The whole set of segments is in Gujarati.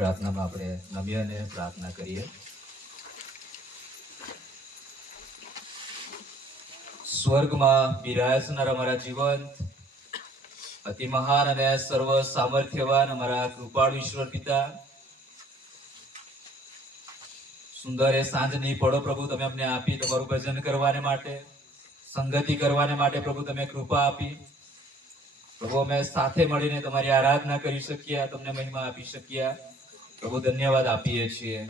પ્રાર્થનામાં આપણે નમ્ય અને પ્રાર્થના કરીએ. સ્વર્ગમાં બિરાજનાર અમારા જીવંત અતિ મહાન અને સર્વ સામર્થ્યવાન અમારા કૃપાળુ ઈશ્વર પિતા, સુંદર એ સાંજની પળો પ્રભુ તમે અમને આપી તમારું ભજન કરવાને માટે, સંગતિ કરવાને માટે પ્રભુ તમે કૃપા આપી. પ્રભુ અમે સાથે મળીને તમારી આરાધના કરી શક્યા, તમને મહિમા આપી શક્યા. પ્રભુ ધન્યવાદ આપીએ છીએ.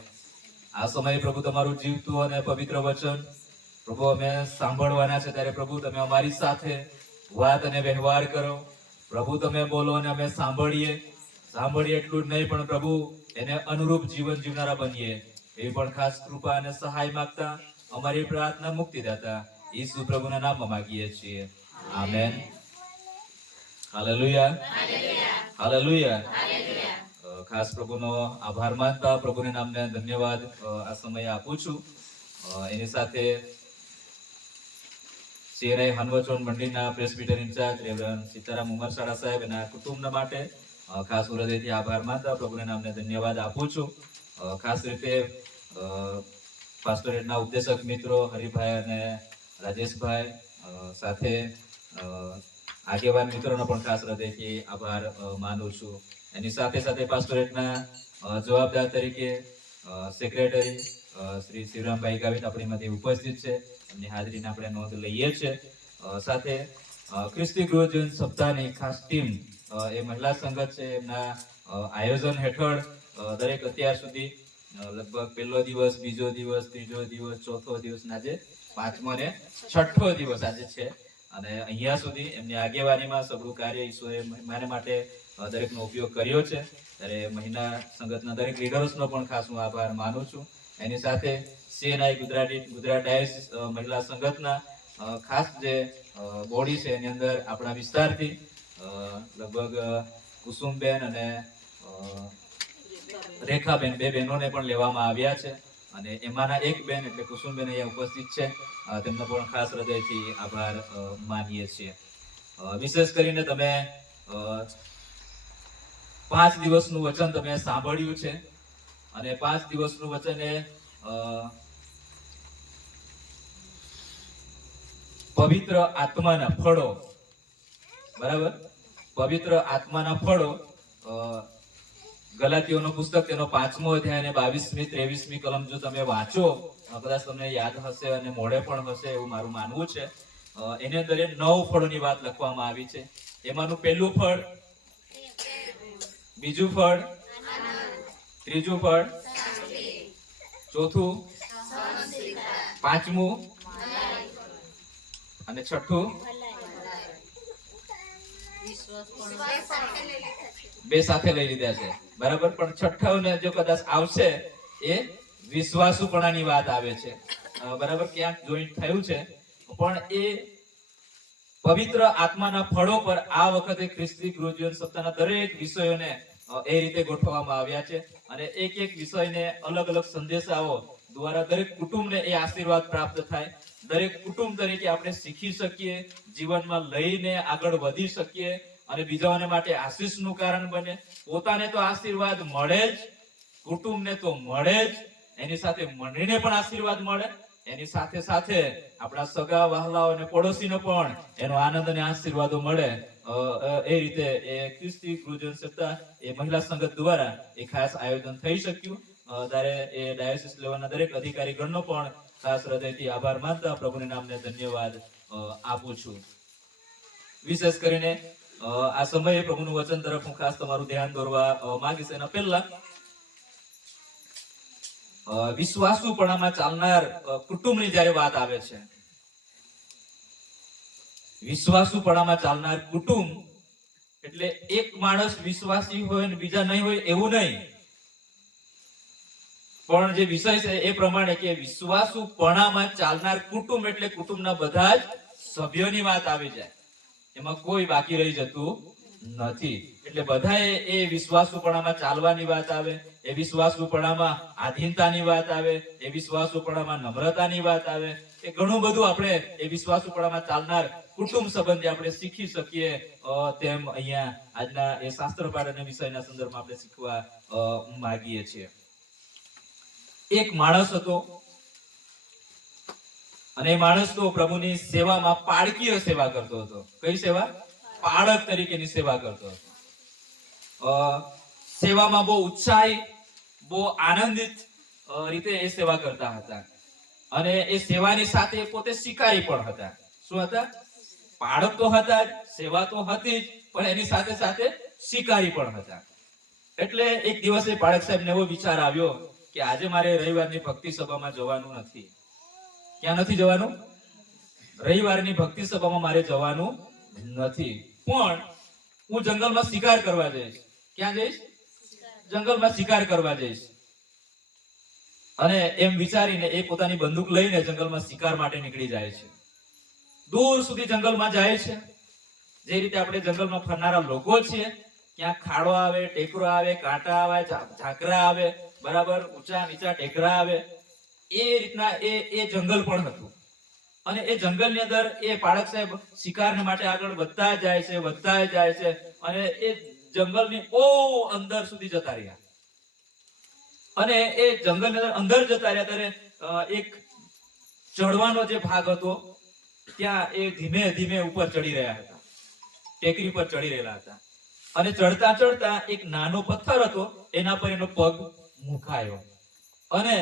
આ સમયે પ્રભુ તમારું જીવતું અને પવિત્ર વચન પ્રભુ અમે સાંભળવાના છે, ત્યારે પ્રભુ તમે અમારી સાથે વાત અને વ્યવહાર કરો. પ્રભુ તમે બોલો અને અમે સાંભળીએ એટલું જ નહીં, પણ પ્રભુ એને અનુરૂપ જીવન જીવનારા બનીએ એવી પણ ખાસ કૃપા અને સહાય માંગતા અમારી પ્રાર્થના મુક્તિદાતા ઈસુ પ્રભુના નામમાં માંગીએ છીએ. આમેન. Hallelujah, hallelujah. ખાસ પ્રભુનો આભાર માનતા પ્રભુના નામને ધન્યવાદ આ સમયે આપું છું. એની સાથે CNI હનવચન મંડળીના પ્રેસ્બિટર ઇન્ચાર્જ રેવરન્ડ સીતારામ ઉમરસાડા સાહેબ એના કુટુંબના માટે ખાસ હૃદયથી આભાર માનતા પ્રભુના નામને ધન્યવાદ આપું છું. ખાસ રીતે પાસ્ટોરેટના ઉપદેશક મિત્રો હરિભાઈ અને રાજેશભાઈ સાથે આગેવાન મિત્રોનો પણ ખાસ હૃદયથી આભાર માનું છું. એની સાથે સાથે પાસ્ટોરેટના જવાબદાર તરીકે સેક્રેટરી શ્રી શિવરામભાઈ ગાવિત આપણીમાંથી ઉપસ્થિત છે, એમની હાજરીને આપણે નોંધ લઈએ છીએ. સાથે ખ્રિસ્તી ગૃહજીવન સપ્તાહની ખાસ ટીમ એ મહિલા સંગત છે, એમના આયોજન હેઠળ દરેક અત્યાર સુધી લગભગ પહેલો દિવસ, બીજો દિવસ, ત્રીજો દિવસ, ચોથો દિવસ, આજે પાંચમો ને છઠ્ઠો દિવસ આજે છે. અને અહીંયા સુધી એમની આગેવાનીમાં સબળું કાર્ય ઈશ્વરે મહિમાને માટે દરેકનો ઉપયોગ કર્યો છે. ત્યારે મહિલા સંગતના દરેક લીડર્સનો પણ ખાસ હું આભાર માનું છું. એની સાથે CNI ગુજરાત ડાયોસિસ મહિલા સંગતના ખાસ જે બોડી છે એની અંદર આપણા વિસ્તારથી લગભગ કુસુમબેન અને રેખાબેન, બે બહેનોને પણ લેવામાં આવ્યા છે. અને એમાંના એક બેન એટલે કુસુમબેન અહીંયા ઉપસ્થિત છે, તેમનો પણ ખાસ હૃદયથી આભાર માનીએ છીએ. વિશેષ કરીને તમે 5 દિવસનું વચન તમે સાંભળ્યું છે, અને 5 દિવસનું વચન એ પવિત્ર આત્માના ફળો, બરાબર, પવિત્ર આત્માના ફળો. ગલાતીઓનું પુસ્તક તેનો 5મો અધ્યાય અને 22મી 23મી કલમ જો તમે વાંચો, કદાચ તમને યાદ હશે અને મોઢે પણ હશે એવું મારું માનવું છે. એની અંદર 9 ફળોની વાત લખવામાં આવી છે. એમાંનું પહેલું ફળ, બીજું ફળ, ત્રીજું ફળ, ચોથું, પાંચમું અને છઠ્ઠું બે સાથે લઈ લીધા છે, બરાબર. પણ છઠ્ઠાને જો કદાચ આવશે એ વિશ્વાસુપણાની વાત આવે છે, બરાબર, ક્યાંક જોઈન્ટ થયું છે. પણ એ પવિત્ર આત્માના ફળો પર આ વખતે ખ્રિસ્તી ગૃહજીવન સપ્તાહના દરેક વિષયોને એ રીતે ગોઠવવામાં આવ્યા છે. અને એક એક વિષયને અલગ અલગ સંદેશાઓ દ્વારા દરેક કુટુંબને એ આશીર્વાદ પ્રાપ્ત થાય, દરેક કુટુંબ તરીકે આપણે શીખી શકીએ, જીવનમાં લઈને આગળ વધી શકીએ અને બીજાઓને માટે આશીષનું કારણ બને. પોતાને તો આશીર્વાદ મળે જ, કુટુંબને તો મળે જ, એની સાથે મંડળીને પણ આશીર્વાદ મળે, એની સાથે સાથે આપણા સગા વહાલાઓ અને પડોશીનો પણ એનો આનંદ અને આશીર્વાદો મળે. એ રીતે એ ખ્રિસ્તી ગૃહજીવન સપ્તાહ એ મહિલા સંગત દ્વારા એ ખાસ આયોજન થઈ શક્યું. ત્યારે એ ડાયોસિસ લેવલના દરેક અધિકારી ગણનો પણ ખાસ હૃદયથી આભાર માનતા પ્રભુના નામને ધન્યવાદ આપું છું. વિશેષ કરીને આ સમયે પ્રભુનું વચન તરફ હું ખાસ તમારું ધ્યાન દોરવા માંગીશ. એના પહેલા વિશ્વાસુપણામાં ચાલનાર કુટુંબની જ્યારે વાત આવે છે, વિશ્વાસુપણામાં ચાલનાર કુટુંબ એટલે એક માણસ વિશ્વાસી હોય અને બીજા નહીં હોય એવું નહીં, પણ જે વિષય છે એ પ્રમાણે કે વિશ્વાસુપણામાં ચાલનાર કુટુંબ એટલે કુટુંબના બધા જ સભ્યોની વાત આવી જાય, એમાં કોઈ બાકી રહી જતું નથી. એટલે બધાએ એ વિશ્વાસુપણામાં ચાલવાની વાત આવે, એ વિશ્વાસુપણામાં આધીનતાની વાત આવે, એ વિશ્વાસુપણામાં નમ્રતાની વાત આવે, એ ઘણું બધું આપણે એ વિશ્વાસુપણામાં ચાલનાર કુટુંબ સંબંધી આપણે શીખી શકીએ તેમ અહીંયા આજના એ શાસ્ત્ર પાઠ અને વિષયના સંદર્ભમાં આપણે શીખવા માંગીએ છીએ. એક માણસ હતો અને એ માણસ તો પ્રભુની સેવામાં પાળકીય સેવા કરતો હતો. કઈ સેવા? પાળક તરીકેની સેવા કરતો હતો. સેવામાં બહુ ઉત્સાહી, બહુ આનંદિત રીતે એ સેવા કરતા હતા અને એ સેવાની સાથે પોતે શિકારી પણ હતા. શું હતા? પાળક તો હતા જ, સેવા તો હતી જ, પણ એની સાથે સાથે શિકારી પણ હતા. એટલે એક દિવસે પાળક સાહેબને એવો વિચાર આવ્યો કે આજે મારે રવિવારની ભક્તિ સભામાં જવાનું નથી. ક્યાં નથી જવાનું? રવિવારની ભક્તિ સભામાં મારે જવાનું નથી, પણ હું જંગલમાં શિકાર કરવા જઈશ. ક્યાં જઈશ? જંગલમાં શિકાર કરવા જઈશ. અને એમ વિચારીને એ પોતાની બંદૂક લઈને જંગલમાં શિકાર માટે નીકળી જાય છે. દૂર સુધી જંગલમાં જાય છે. જે રીતે આપણે જંગલમાં ફરનારા લોકો છીએ, ક્યાં ખાડો આવે, ટેકરો આવે, કાંટા આવે, ઝાકરા આવે, બરાબર, ઊંચા નીચા ટેકરા આવે, એ રીતના એ જંગલ પણ હતું. અને એ જંગલની અંદર એ પાળક સાહેબ શિકારને માટે આગળ વધતા જાય છે, વધતા જાય છે અને એ જંગલની બહુ અંદર સુધી જતા રહ્યા. અને એ જંગલની અંદર જતા રહ્યા ત્યારે એક ચડવાનો જે ભાગ હતો ત્યાં એ ધીમે ધીમે ઉપર ચડી રહ્યા હતા, ટેકરી પર ચડી રહેલા હતા. અને ચડતા ચડતા એક નાનો પથ્થર હતો, એના પર એનો પગ મુકાયો અને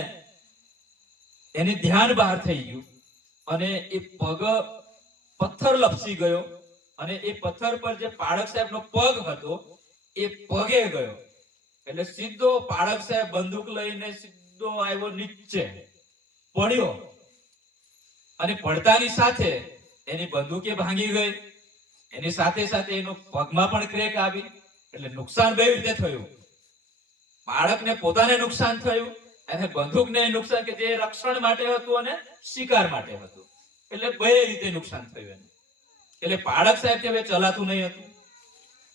એને ધ્યાન બહાર થઈ ગયું અને એ પગ પથ્થર લપસી ગયો અને એ પથ્થર પર જે પાળક સાહેબનો પગ હતો એ પગે ગયો. એટલે સીધો પાળક સાહેબ બંદૂક લઈને સીધો આવ્યો, નીચે પડ્યો અને પડતાની સાથે એની બંદૂકે ભાંગી ગઈ, એની સાથે સાથે એનો પગમાં પણ ક્રેક આવી. એટલે નુકસાન બે રીતે થયું. બાળકને પોતાને નુકસાન થયું અને બંદૂકને નુકસાન કે જે રક્ષણ માટે હતું અને શિકાર માટે હતું. એટલે બે રીતે નુકસાન થયું એને. એટલે બાળક સાહેબ કે હવે ચલાતું નહીં હતું.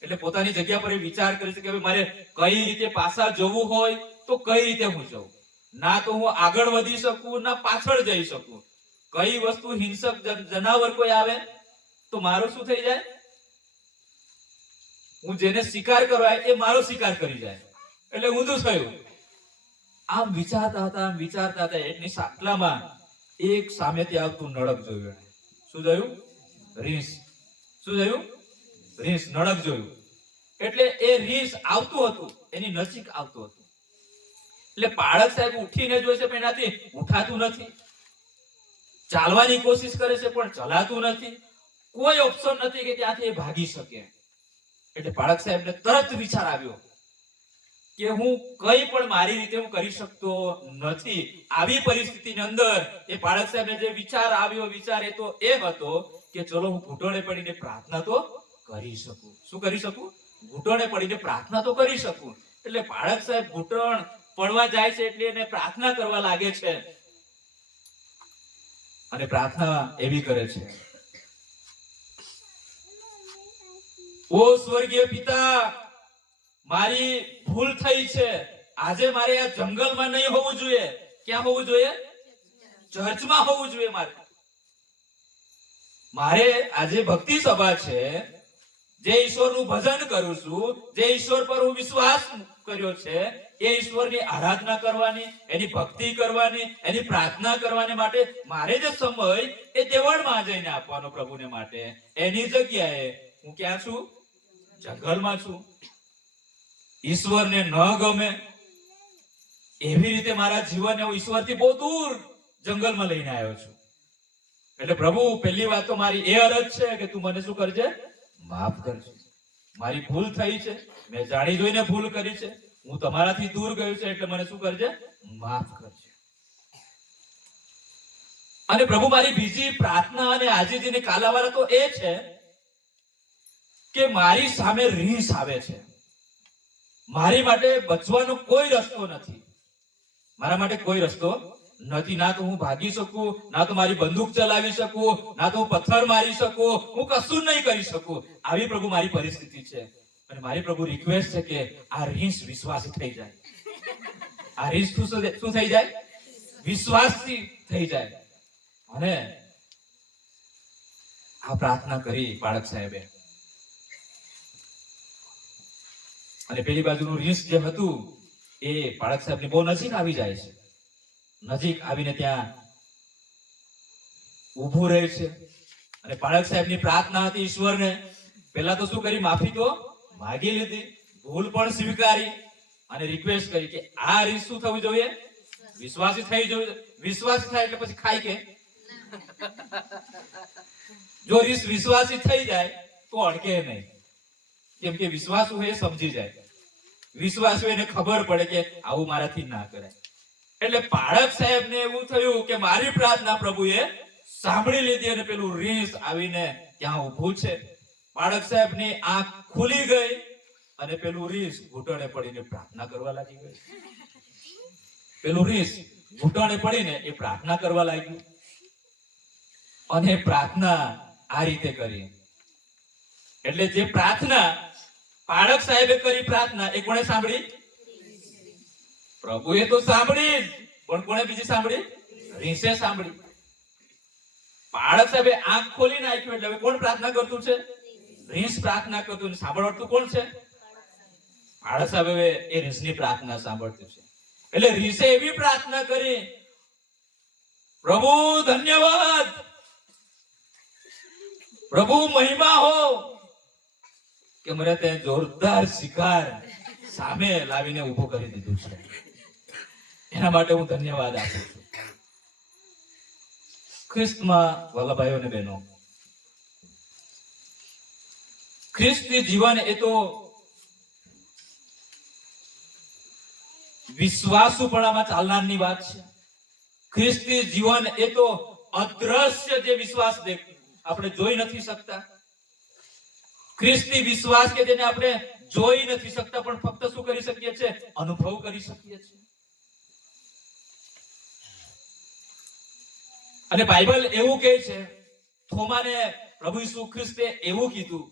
એટલે પોતાની જગ્યા પર વિચાર કરી કે મારે કઈ રીતે પાછા જવું હોય તો કઈ રીતે હું જઉં. ના તો હું આગળ વધી શકું, ના પાછળ જઈ શકું. કઈ વસ્તુ હિંસક જનાવર કોઈ આવે તો મારું શું થઈ જાય? હું જેને શિકાર કરવા એ મારો શિકાર કરી જાય. એટલે ઊંધું થયું. આમ વિચારતા હતા એટલી સાટલામાં એક સામેથી આવતું નળક જોયું. શું જોયું? રીંછ. શું જોયું? રીંછ, નળક જોયું. એટલે એ રીંછ આવતું હતું, એની નજીક આવતું હતું. એટલે પાળક સાહેબ ઉઠીને જોઈ છે પણ એનાથી ઉઠાતું નથી. ચાલવાની કોશિશ કરે છે પણ ચલાતું નથી. કોઈ ઓપ્શન નથી કે ત્યાંથી એ ભાગી શકે. એટલે પાળક સાહેબને તરત વિચાર આવ્યો કે હું કઈ પણ મારી રીતે હું કરી શકતો નથી. આવી પરિસ્થિતિની અંદર એ પાળક સાહેબને જે વિચાર આવ્યો, વિચાર એ તો એ હતો કે ચલો હું ઘૂંટણે પડીને પ્રાર્થના તો કરી શકું. શું કરી શકું? ઘૂંટણે પડીને પ્રાર્થના તો કરી શકું. એટલે પાળક સાહેબ ઘૂંટણ પડવા જાય છે એટલે એને પ્રાર્થના કરવા લાગે છે અને પ્રાર્થના એવી કરે છે, ઓ સ્વર્ગીય પિતા, મારી ભૂલ થઈ છે. આજે મારે આ જંગલમાં નહીં હોવું જોઈએ. ક્યાં હોવું જોઈએ? ચર્ચમાં હોવું જોઈએ. મારે આજે ભક્તિ સભા છે, જે ઈશ્વરનું ભજન કરું છું, જે ઈશ્વર પર હું વિશ્વાસ કર્યો છે, એ ઈશ્વરની આરાધના કરવાની, એની ભક્તિ કરવાની, એની પ્રાર્થના કરવાને માટે મારે જે સમય એ દેવળમાં જઈને આપવાનો પ્રભુને માટે, એની જગ્યાએ હું ક્યાં છું? જંગલમાં છું. ઈશ્વરને ન ગમે એવી રીતે મારા જીવનને હું ઈશ્વરથી બહુ દૂર જંગલમાં લઈને આવ્યો છું. એટલે પ્રભુ, પહેલી વાત તો મારી એ અરજ છે કે તું મને શું કરજે? માફ કરજે. મારી ભૂલ થઈ છે, મેં જાણી જોઈને ભૂલ કરી છે, હું તમારાથી દૂર ગયો છે, એટલે મને શું કરજે? માફ કરજે. અને પ્રભુ, મારી બીજી પ્રાર્થના અને આજીજીની કાલાવાલા તો એ છે કે મારી સામે રીંછ આવે છે. મારી માટે બચવાનો કોઈ રસ્તો નથી. મારા માટે કોઈ રસ્તો નથી. ના તો હું ભાગી શકું, ના તો મારી બંદૂક ચલાવી શકું, ના તો હું પથ્થર મારી શકું, હું કશું નહીં કરી શકું. આવી પ્રભુ મારી પરિસ્થિતિ છે. અને મારી પ્રભુ રિક્વેસ્ટ છે કે આ રીંછ વિશ્વાસી થઈ જાય. આ રીસ શું થઈ જાય? વિશ્વાસથી થઈ જાય. અને આ પ્રાર્થના કરી બાળક સાહેબે, અને પેલી બાજુનું રીસ જે હતું એ બાળક સાહેબની બહુ નજીક આવી જાય છે. નજીક આવીને ત્યાં ઊભું રહે છે. અને બાળક સાહેબની પ્રાર્થના હતી ઈશ્વરને, પહેલા તો શું કરી? માફી તો માગી લીધી, ભૂલ પણ સ્વીકારી, અને રિક્વેસ્ટ કરી કે આ રીત શું થવું જોઈએ? વિશ્વાસી થઈ જોઈએ. વિશ્વાસી થાય એટલે પછી ખાય કે? જો રીસ વિશ્વાસી થઈ જાય તો અડકે નહીં, કેમ કે વિશ્વાસુ એ સમજી જાય, વિશ્વાસુ એને ખબર પડે કે આવું મારાથી ના કરાય. એટલે બાળક સાહેબને એવું થયું કે મારી પ્રાર્થના પ્રભુએ સાંભળી લીધી, અને પેલું રીસ આવીને ત્યાં ઊભું છે. બાળક સાહેબની આંખ ખુલી ગઈ, અને પેલું રીસ ઘૂંટણે પડીને પ્રાર્થના કરવા લાગી ગઈ. પેલું રીસ ઘૂંટણે પડીને એ પ્રાર્થના કરવા લાગ્યું, અને પ્રાર્થના આ રીતે કરી. એટલે જે પ્રાર્થના બાળક સાહેબે કરી, પ્રાર્થના એ કોણે સાંભળી? પ્રભુએ તો સાંભળી, પણ કોણે બીજી સાંભળી? રીસે સાંભળી. બાળક સાહેબે આંખ ખોલી નાખ્યું, એટલે હવે કોણ પ્રાર્થના કરતું છે? રીસ પ્રાર્થના કરતું. સાંભળતું કોણ છે? બાળક સાહેબ હવે એ રીસની પ્રાર્થના સાંભળતું છે. એટલે રીસે એવી પ્રાર્થના કરી, પ્રભુ ધન્યવાદ, પ્રભુ મહિમા હો, કે મને તે જોરદાર શિકાર સામે લાવીને ઉભો કરી દીધું છે. એના માટે હું ધન્યવાદ આપું છું. ખ્રિસ્તમાં વાલા ભાઈઓ અને બહેનો, ખ્રિસ્તી જીવન એ તો વિશ્વાસુપણામાં ચાલનારની વાત છે. ખ્રિસ્તી જીવન એ તો અદ્રશ્ય જે વિશ્વાસ આપણે જોઈ નથી શકતા, ખ્રિસ્તી વિશ્વાસ કે જેને આપણે જોઈ નથી શકતા, પણ ફક્ત શું કરી શકીએ છીએ? અનુભવ કરી શકીએ છીએ. અને બાઇબલ એવું કહે છે, થોમાને પ્રભુ ઈસુ ખ્રિસ્તે એવું કીધું,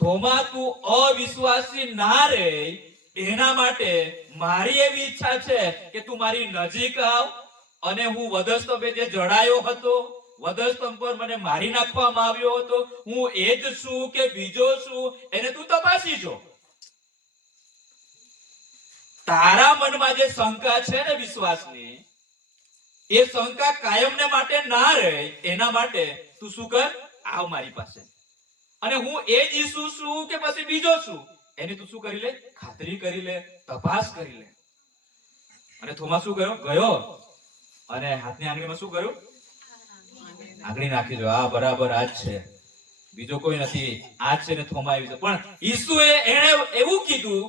થોમા તું અવિશ્વાસી ના રહે, એના માટે મારી એવી ઈચ્છા છે કે તું મારી નજીક આવ, અને હું વધસ્તંભે જે જડાયો હતો, વધસ્તંભ પર મને મારી નાખવામાં આવ્યો હતો, હું એ જ છું કે બીજો છું, એને તું તપાસી જો. તારા મનમાં જે શંકા છે ને વિશ્વાસની, એ શંકા કાયમને માટે ના રહે, એના માટે તું શું કર? આવ મારી પાસે, અને હું એ જ ઈસુ છું કે પછી બીજો છું, એની તું શું કરી લે? ખાતરી કરી લે, તપાસ કરી લે. અને થોમા શું ગયો, અને હાથની આંગળીમાં શું કર્યું? આંગળી નાખી દો. આ બરાબર આ જ છે, બીજો કોઈ નથી, આ જ છે. ને થોમા આવી છે. પણ ઈસુએ એને એવું કીધું,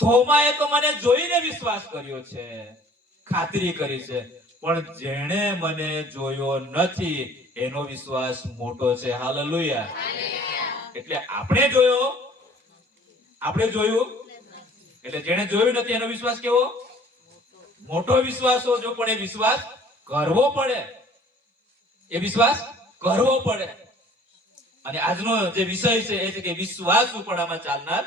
થોમાએ તો મને જોઈને વિશ્વાસ કર્યો છે, ખાતરી કરી છે, પણ જેણે મને જોયો નથી એનો વિશ્વાસ મોટો છે. હાલેલુયા. એટલે આપણે જોયું, એટલે જેણે જોયું નથી એનો વિશ્વાસ કેવો? મોટો વિશ્વાસ હોજો, પણ એ વિશ્વાસ કરવો પડે, એ વિશ્વાસ કરવો પડે. અને આજનો જે વિષય છે એ છે કે વિશ્વાસુપણામાં ચાલનાર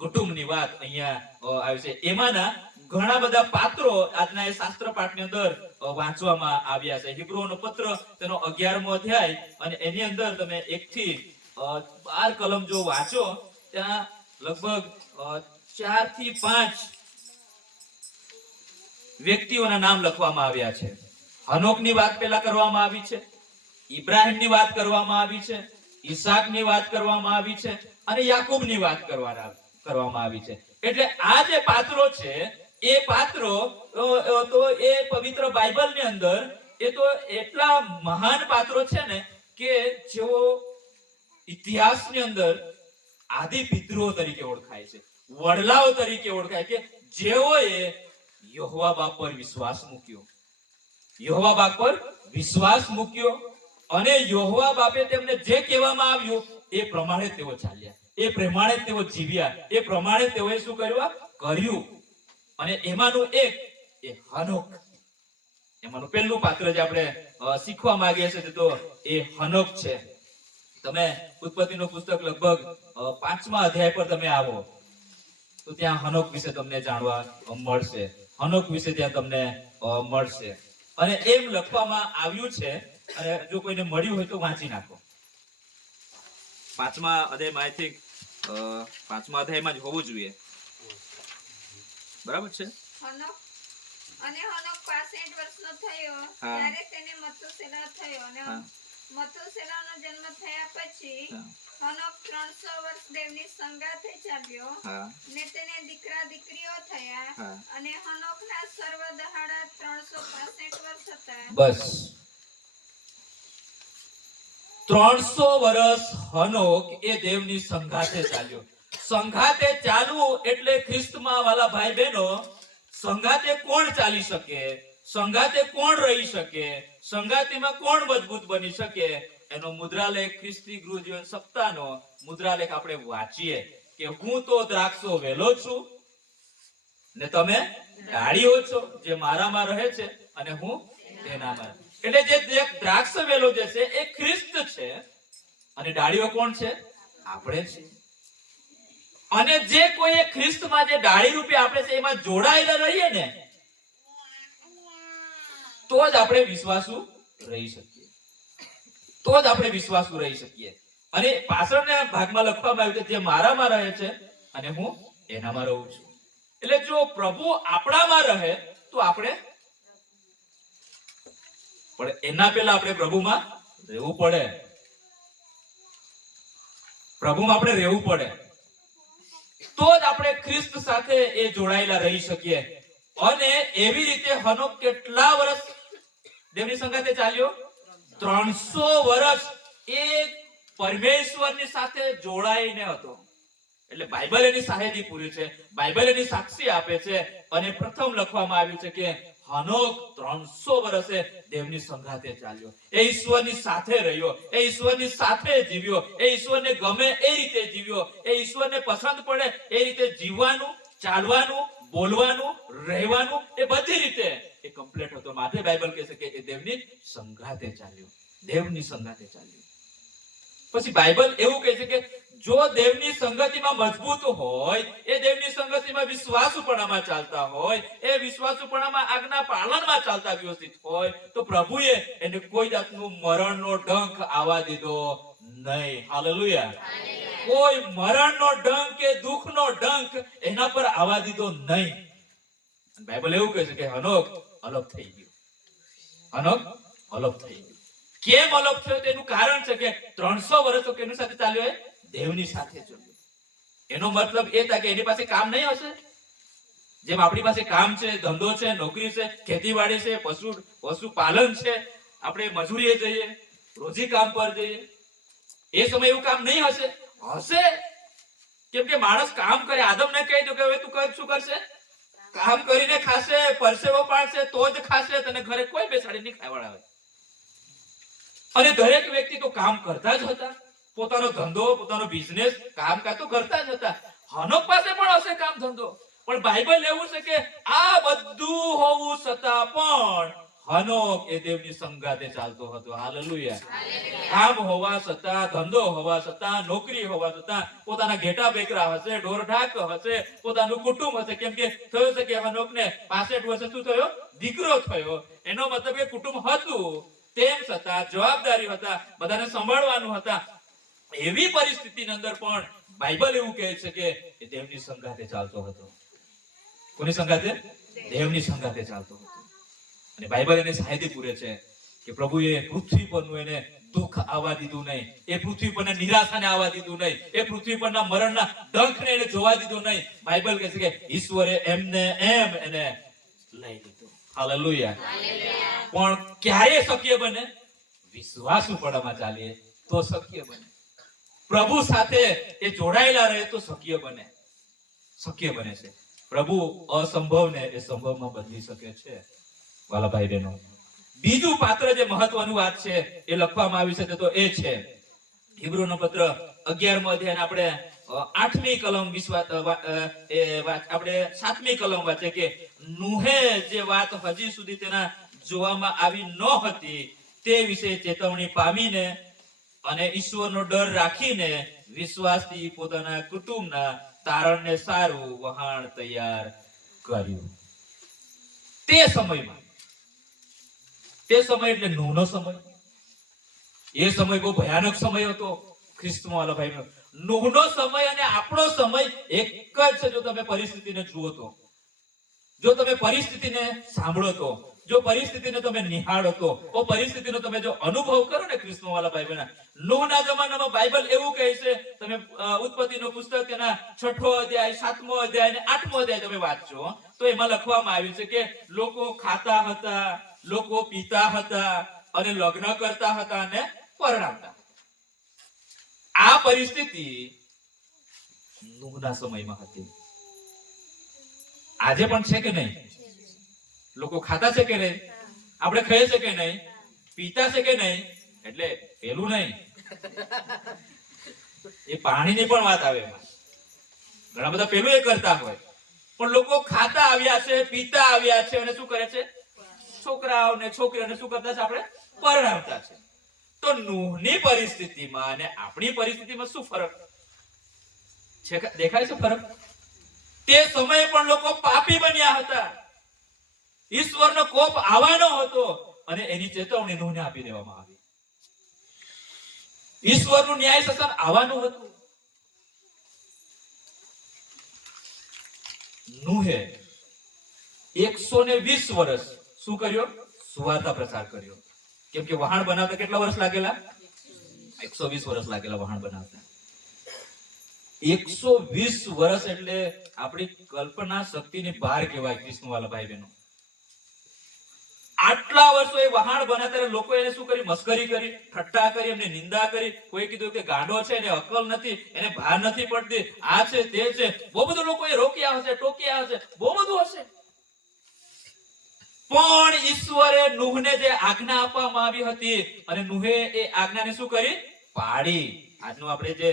કુટુંબની વાત અહીંયા આવી છે. એમાંના ઘણા બધા પાત્રો આજના એ શાસ્ત્ર પાઠની અંદર વાંચવામાં આવ્યા છે. હિબ્રુઓનો પત્ર તેનો 11મો અધ્યાય, અને એની અંદર તમે 1 થી 12 કલમ જો વાંચો, ત્યાં લગભગ 4 થી 5 વ્યક્તિઓના નામ લખવામાં આવ્યા છે. હનોકની વાત પહેલા કરવામાં આવી છે, ઇબ્રાહીમની વાત કરવામાં આવી છે, ઈસાકની વાત કરવામાં આવી છે, અને યાકૂબની વાત કરવામાં આવી છે. એટલે આ જે પાત્રો છે એ પાત્રો તો એ પવિત્ર બાઇબલની અંદર એ તો એટલા મહાન પાત્રો છે ને કે જેઓ ઇતિહાસની અંદર આદિ પિતૃઓ તરીકે ઓળખાય છે, વડલાઓ તરીકે ઓળખાય, કે જેઓએ યહોવા બાપ પર વિશ્વાસ મૂક્યો, યહોવા બાપ પર વિશ્વાસ મૂક્યો, અને યહોવા બાપે તેમને જે કહેવામાં આવ્યું એ પ્રમાણે તેઓ ચાલ્યા, એ પ્રમાણે તેઓ જીવ્યા, એ પ્રમાણે તેઓએ શું કર્યું. અને એમાંનું એક એ હનોક, એમાંનું પહેલું પાત્ર જે આપણે શીખવા માંગીએ છીએ તો એ હનોક છે. તમે ઉત્પત્તિનું પુસ્તક લગભગ 5મા અધ્યાય પર તમે આવો, તો ત્યાં હનોક વિશે તમને જાણવા મળશે. હનોક વિશે ત્યાં તમને મળશે. અને એમ લખવામાં આવ્યું છે, અને જો કોઈને મળ્યું હોય તો વાંચી નાખો. 5મા અધ્યાયમાં આઈ થિંક 5મા અધ્યાયમાં જ હોવું જોઈએ. બરાબર છે? હનોક 65 વર્ષનો થયો હા. ત્યારે તેને મતુસેલા થયો, અને હા. મતુસેલાનો જન્મ થયા પછી હા. હનોક 300 વર્ષ દેવની સંગાથે ચાલ્યો, હા. ને તેને દીકરા દીકરીઓ થયા, હા. અને હનોકના સર્વ દહાડા 365 વર્ષ હતા. બસ 300 વર્ષ હનોક એ દેવની સંગાથે ચાલ્યો. સંગાથે ચાલવું એટલે ખ્રિસ્તમાં વાલા ભાઈ બહેનો, સંગાથે કોણ ચાલી શકે, સંગાથે કોણ રહી શકે, સંગાતીમાં કોણ મજબૂત બની શકે, એનો મુદ્રાલેખ ખ્રિસ્તી ગૃહ જીવન સપ્તાહનો મુદ્રાલેખ આપણે વાંચીએ કે હું તો દ્રાક્ષો વેલો છું ને તમે ડાળીઓ છો, જે મારામાં રહે છે અને હું તેનામાં. એટલે જે દ્રાક્ષ વેલો જે છે એ ખ્રિસ્ત છે, અને ડાળીઓ કોણ છે? આપણે છે. અને જે કોઈ ખ્રિસ્તમાં જે ડાળી રૂપે આપણે છે એમાં જોડાયેલા રહીએ ને, તો જ આપણે વિશ્વાસુ રહી શકીએ. તો જ આપણે વિશ્વાસુ રહી શકીએ. અને પાછળના ભાગમાં લખવામાં આવ્યું છે જે મારામાં રહે છે અને હું એનામાં રહું છું. એટલે જો પ્રભુ આપણામાં રહે તો આપણે, પણ એના પહેલા આપણે પ્રભુમાં રહેવું પડે. પ્રભુમાં આપણે રહેવું પડે, તો જ આપણે ખ્રિસ્ત સાથે એ જોડાયેલા રહી શકીએ. અને એવી રીતે હનોક કેટલા વર્ષ દેવની સંગાથે ચાલ્યો? 300 વર્ષ એ પરમેશ્વરની સાથે જોડાઈને હતો. એટલે બાઇબલ એની સાહેદી પૂરી છે, બાઇબલ એની સાક્ષી આપે છે. અને પ્રથમ લખવામાં આવ્યું છે કે હનોક 300 વર્ષે દેવની સંગાથે ચાલ્યો. એ ઈશ્વરની સાથે રહ્યો, એ ઈશ્વરની સાથે જીવ્યો, એ ઈશ્વરને ગમે એ રીતે જીવ્યો, એ ઈશ્વરને પસંદ પડે એ રીતે જીવવાનું, ચાલવાનું, બોલવાનું, રહેવાનું, એ બધી રીતે એ કમ્પ્લીટ હતો. માટે બાઇબલ કહે છે કે એ દેવની સંગાથે ચાલ્યો, દેવની સંગાથે ચાલ્યો. પછી બાઇબલ એવું કહે છે કે જો દેવની સંગતિમાં મજબૂત હોય, એ દેવની સંગતિમાં વિશ્વાસુપણામાં ચાલતા હોય, એ વિશ્વાસુપણામાં આજ્ઞા પાલનમાં ચાલતા વ્યવસ્થિત હોય, તો પ્રભુએ એને કોઈ જાતનું મરણનો ડંખ આવવા દીધો નહીં. હાલેલુયા. કોઈ મરણનો ડંખ કે દુઃખનો ડંખ એના પર આવવા દીધો નહીં. બાઇબલ એવું કહે છે કે હનોક અલગ થઈ ગયો. હનોક અલગ થઈ ગયો. કેમ અલગ થયો તેનું કારણ છે કે 300 વર્ષ કેની સાથે ચાલ્યો? દેવની સાથે ચાલ્યો. એનો મતલબ એ થાય કે એની પાસે કામ નહીં હશે, જેમ આપણી પાસે કામ છે, ધંધો છે, નોકરી છે, ખેતીવાડી છે, પશુપાલન છે, આપણે મજૂરીએ જઈએ, રોજી કામ પર જઈએ. એ સમય એવું કામ નહીં હશે? હશે. કેમ કે માણસ કામ કરે. આદમને કહી દો કે હવે તું શું કરશે? કામ કરીને ખાશે, પરસેવો પાડશે તો જ ખાશે, તને ઘરે કોઈ બેસાડી નહીં ખાવડાવે. અને દરેક વ્યક્તિ તો કામ કરતા જ હતા, પોતાનો ધંધો, પોતાનો બિઝનેસ, કામકાજ તો કરતા જ હતા. હનોક પાસે પણ હશે કામ ધંધો, પણ બાઇબલ એવું છે કે આ બધું હોવું છતાં પણ હનોક એ દેવની સંગાથે ચાલતો હતો. હાલેલુયા. કામ હોવા છતાં, ધંધો હોવા છતાં, નોકરી હોવા છતાં, પોતાના ઘેટા બેકરા હશે, ઢોરઢાક હશે, પોતાનું કુટુંબ હશે. કેમ કે થયું છે કે હનોકને 65 વર્ષે શું થયો? દીકરો થયો. એનો મતલબ એ કુટુંબ હતું, તેમ છતાં જવાબદારી હતા, બધાને સંભાળવાનું હતા. એવી પરિસ્થિતિની અંદર પણ બાઇબલ એવું કહે છે કે એ દેવની સંગાથે ચાલતો હતો. કોની સંગાથે? દેવની સંગાથે ચાલતો હતો. અને બાઇબલ એને સાહેદી પૂરે છે કે પ્રભુએ પૃથ્વી પરનું એને દુઃખ આવવા દીધું નહીં, એ પૃથ્વી પરના નિરાશાને આવવા દીધું નહીં, એ પૃથ્વી પરના મરણના ડંખને એને જોવા દીધું નહીં. બાઇબલ કહે છે કે ઈશ્વરે એમને એમ એને લઈ લીધો. હાલેલુયા. પણ ક્યારે શક્ય બને? વિશ્વાસુપણામાં ચાલીએ તો શક્ય બને. પ્રભુ સાથે એ જોડાયેલા રહે તો શક્ય બને. શક્ય બને છે. પ્રભુ અસંભવને એ સંભવમાં બદલી શકે છે. વાલા ભાઈ બહેનો, બીજું પાત્ર જે મહત્વનું વાત છે એ લખવામાં આવ્યું છે તો એ છે હિબ્રુનો પત્ર 11મો અધ્યાય, આપણે 8મી કલમ આપણે 7મી કલમ વાંચે કે નૂહે જે વાત હજી સુધી તેના જોવામાં આવી ન હતી તે વિશે ચેતવણી પામીને અને ઈશ્વરનો ડર રાખીને વિશ્વાસથી પોતાના કુટુંબના તારણને સારું વહાણ તૈયાર કર્યું. તે સમયમાં, તે સમય એટલે નૂહનો સમય. એ સમય બહુ ભયાનક સમય હતો ખ્રિસ્તમાં વાલા ભાઈનો. નૂહનો સમય અને આપણો સમય એક જ છે. જો તમે પરિસ્થિતિને જુઓ તો, જો તમે પરિસ્થિતિને સાંભળો તો, જો પરિસ્થિતિને તમે નિહાળો તો, પરિસ્થિતિનો તમે જો અનુભવ કરો ને ખ્રિસ્તમાં વાલા ભાઈ બહેન, નૂહના જમાનામાં બાઇબલ એવું કહે છે, તમે ઉત્પત્તિનો પુસ્તક એના 6મો અધ્યાય 7મો અધ્યાય અને 8મો અધ્યાય તમે વાંચો તો એમાં લખવામાં આવ્યું છે કે લોકો ખાતા હતા, લોકો પીતા હતા અને લગ્ન કરતા હતા અને પરણાવતા. આ પરિસ્થિતિ નૂહના સમયમાં હતી. આજે પણ છે કે નહીં? લોકો ખાતા છે કે નહીં? આપણે ખાઈએ છે કે નહીં? પીતા છે કે નહીં? એટલે પેલું નહીં, એ પાણીની પણ વાત આવે એમાં. ઘણા બધા પેલું એ કરતા હોય, પણ લોકો ખાતા આવ્યા છે, પીતા આવ્યા છે અને શું કરે છે? છોકરાઓને છોકરીઓને શું કરતા છે? આપણે પરણાવતા છે. તો નૂહની પરિસ્થિતિમાં અને આપણી પરિસ્થિતિમાં શું ફરક છે? દેખાય છે ફરક? તે સમયે પણ લોકો પાપી બન્યા હતા. ઈશ્વરનો કોપ આવવાનો હતો અને એની ચેતવણી નૂહને આપી દેવામાં આવી. ઈશ્વરનું ન્યાય શાસન આવવાનું હતું. નૂહે 120 વર્ષ શું કર્યો? સુવાર્તા પ્રચાર કર્યો. કેમ કે વહાણ બનાવતા કેટલા વર્ષ લાગેલા? 120 વર્ષ લાગેલા વહાણ બનાવતા. 120 વર્ષ એટલે આપણી કલ્પના શક્તિની બહાર કહેવાય કૃષ્ણ વાલા ભાઈ બહેનો. આટલા વર્ષો એ વહાણ બનાવતા લોકો એને શું કરી? મસ્કરી કરી, ઠટ્ઠા કરી, એમને નિંદા કરી. કોઈ કીધું કે ગાંડો છે, એને અકલ નથી, એને ભાન નથી પડતી, આ છે તે છે. બહુ બધું લોકોએ રોક્યા હશે, ટોક્યા હશે, બહુ બધું હશે. પણ ઈશ્વરે નૂહને જે આજ્ઞા આપવામાં આવી હતી અને નૂહે એ આજ્ઞાને શું કરી? પાળી. આજનો આપણે જે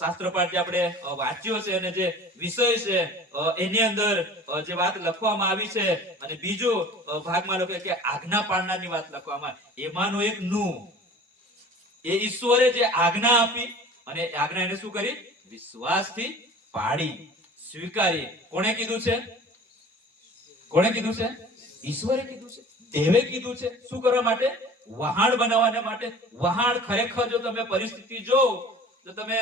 શાસ્ત્રપાઠ જે આપણે વાંચ્યો છે અને જે વિષય છે એની અંદર જે વાત લખવામાં આવી છે અને બીજો ભાગમાં લખે કે આજ્ઞા પાળનારની વાત લખવામાં, એમાંનો એક નૂહ, એ ઈશ્વરે જે આજ્ઞા આપી અને આજ્ઞા એને શું કરી? વિશ્વાસથી પાળી, સ્વીકારી. કોણે કીધું છે? કોણે કીધું છે? ઈશ્વરે કીધું છે. દેવે કીધું છે. શું કરવા માટે? વહાણ બનાવવાને માટે. વહાણ ખરેખર જો તમે પરિસ્થિતિ જો તો તમે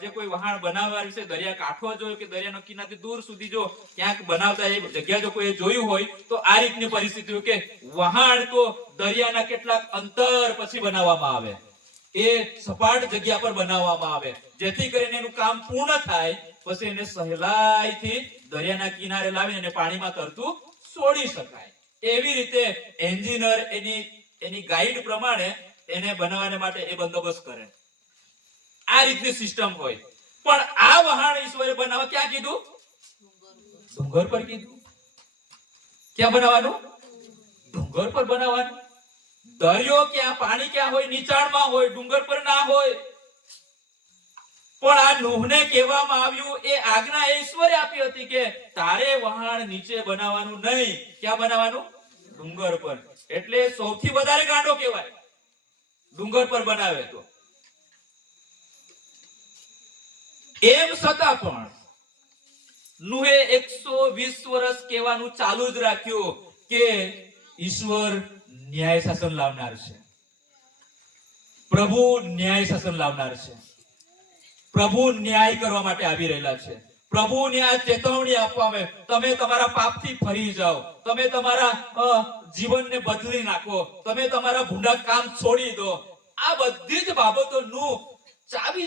જે કોઈ વહાણ બનાવવા વિશે દરિયા કાંઠો જોયો કે દરિયાનો કિનારે દૂર સુધી જો ક્યાંક બનાવતા એ જગ્યા જો કોઈ જોયું હોય તો આ રીતની પરિસ્થિતિ હોય કે વહાણ તો દરિયાના કેટલાક અંતર પછી બનાવવામાં આવે, એ સપાટ જગ્યા પર બનાવવામાં આવે, જેથી કરીને એનું કામ પૂર્ણ થાય પછી એને સહેલાઈથી દરિયાના કિનારે લાવીને એને પાણીમાં તરતું છોડી શકાય. એવી રીતે એન્જિનિયર એની ગાઈડ પ્રમાણે એને બનાવવાને માટે એ બંદોબસ્ત કરે. આ રીતની સિસ્ટમ હોય. પણ આ વહાણ ઈશ્વરે બનાવવા ક્યાં કીધું? ડુંગર પર કીધું. ક્યાં બનાવવાનું? ડુંગર પર બનાવવાનું. દરિયો ક્યાં, પાણી ક્યાં હોય? નીચાણમાં હોય, ડુંગર પર ના હોય. પણ આ નૂહને કહેવામાં આવ્યું, એ આજ્ઞા ઈશ્વરે આપી હતી કે તારે વહાણ નીચે બનાવવાનું નહીં. ક્યાં બનાવવાનું? ડુંગર પર. એટલે સૌથી વધારે ગાંડો કહેવાય ડુંગર પર બનાવે તો. એમ છતાં પણ નૂહે 120 વર્ષ કહેવાનું ચાલુ જ રાખ્યું કે ઈશ્વર ન્યાય શાસન લાવનાર છે, પ્રભુ ન્યાય શાસન લાવનાર છે, પ્રભુ ન્યાય કરવા માટે આવી રહેલા છે. પ્રભુને આ ચેતવણી આપવામાં, તમે તમારા પાપથી ફરી જાઓ, તમે તમારા જીવનને બદલી નાખો, તમે તમારા ભૂંડા કામ છોડી દો. આ બધી જ બાબતોનું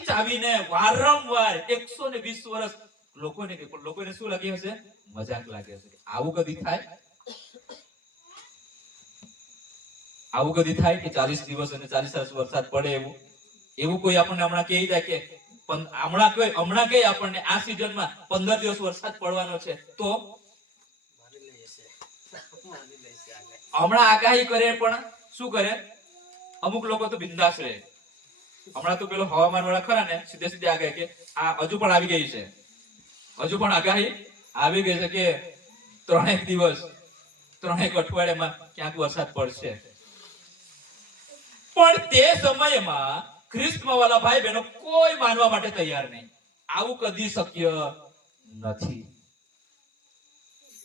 ચાવીને વારંવાર 120 વર્ષ લોકોને શું લાગે હશે? મજાક લાગે હશે. આવું કદી થાય? આવું કદી થાય કે 40 દિવસ અને 40 વર્ષ વરસાદ પડે? એવું કોઈ આપણને હમણાં કહી જાય કે હમણાં કઈ આપણને આ સિઝનમાં 15 દિવસ વરસાદ પડવાનો છે તો હમણાં આગાહી કરે પણ શું કરે? અમુક લોકો તો બિંદાસ રહે. હમણાં તો પેલો હવામાન વાળા ખરા ને સીધે આગાહી કે આ હજુ પણ આવી ગઈ છે, હજુ પણ આગાહી આવી ગઈ છે કે 3 દિવસ 3 અઠવાડિયામાં ક્યાંક વરસાદ પડશે. પણ તે સમયમાં ખ્રિસ્તમાં વાલા ભાઈ બહેનો કોઈ માનવા માટે તૈયાર નહીં. આવું કદી શક્ય નથી.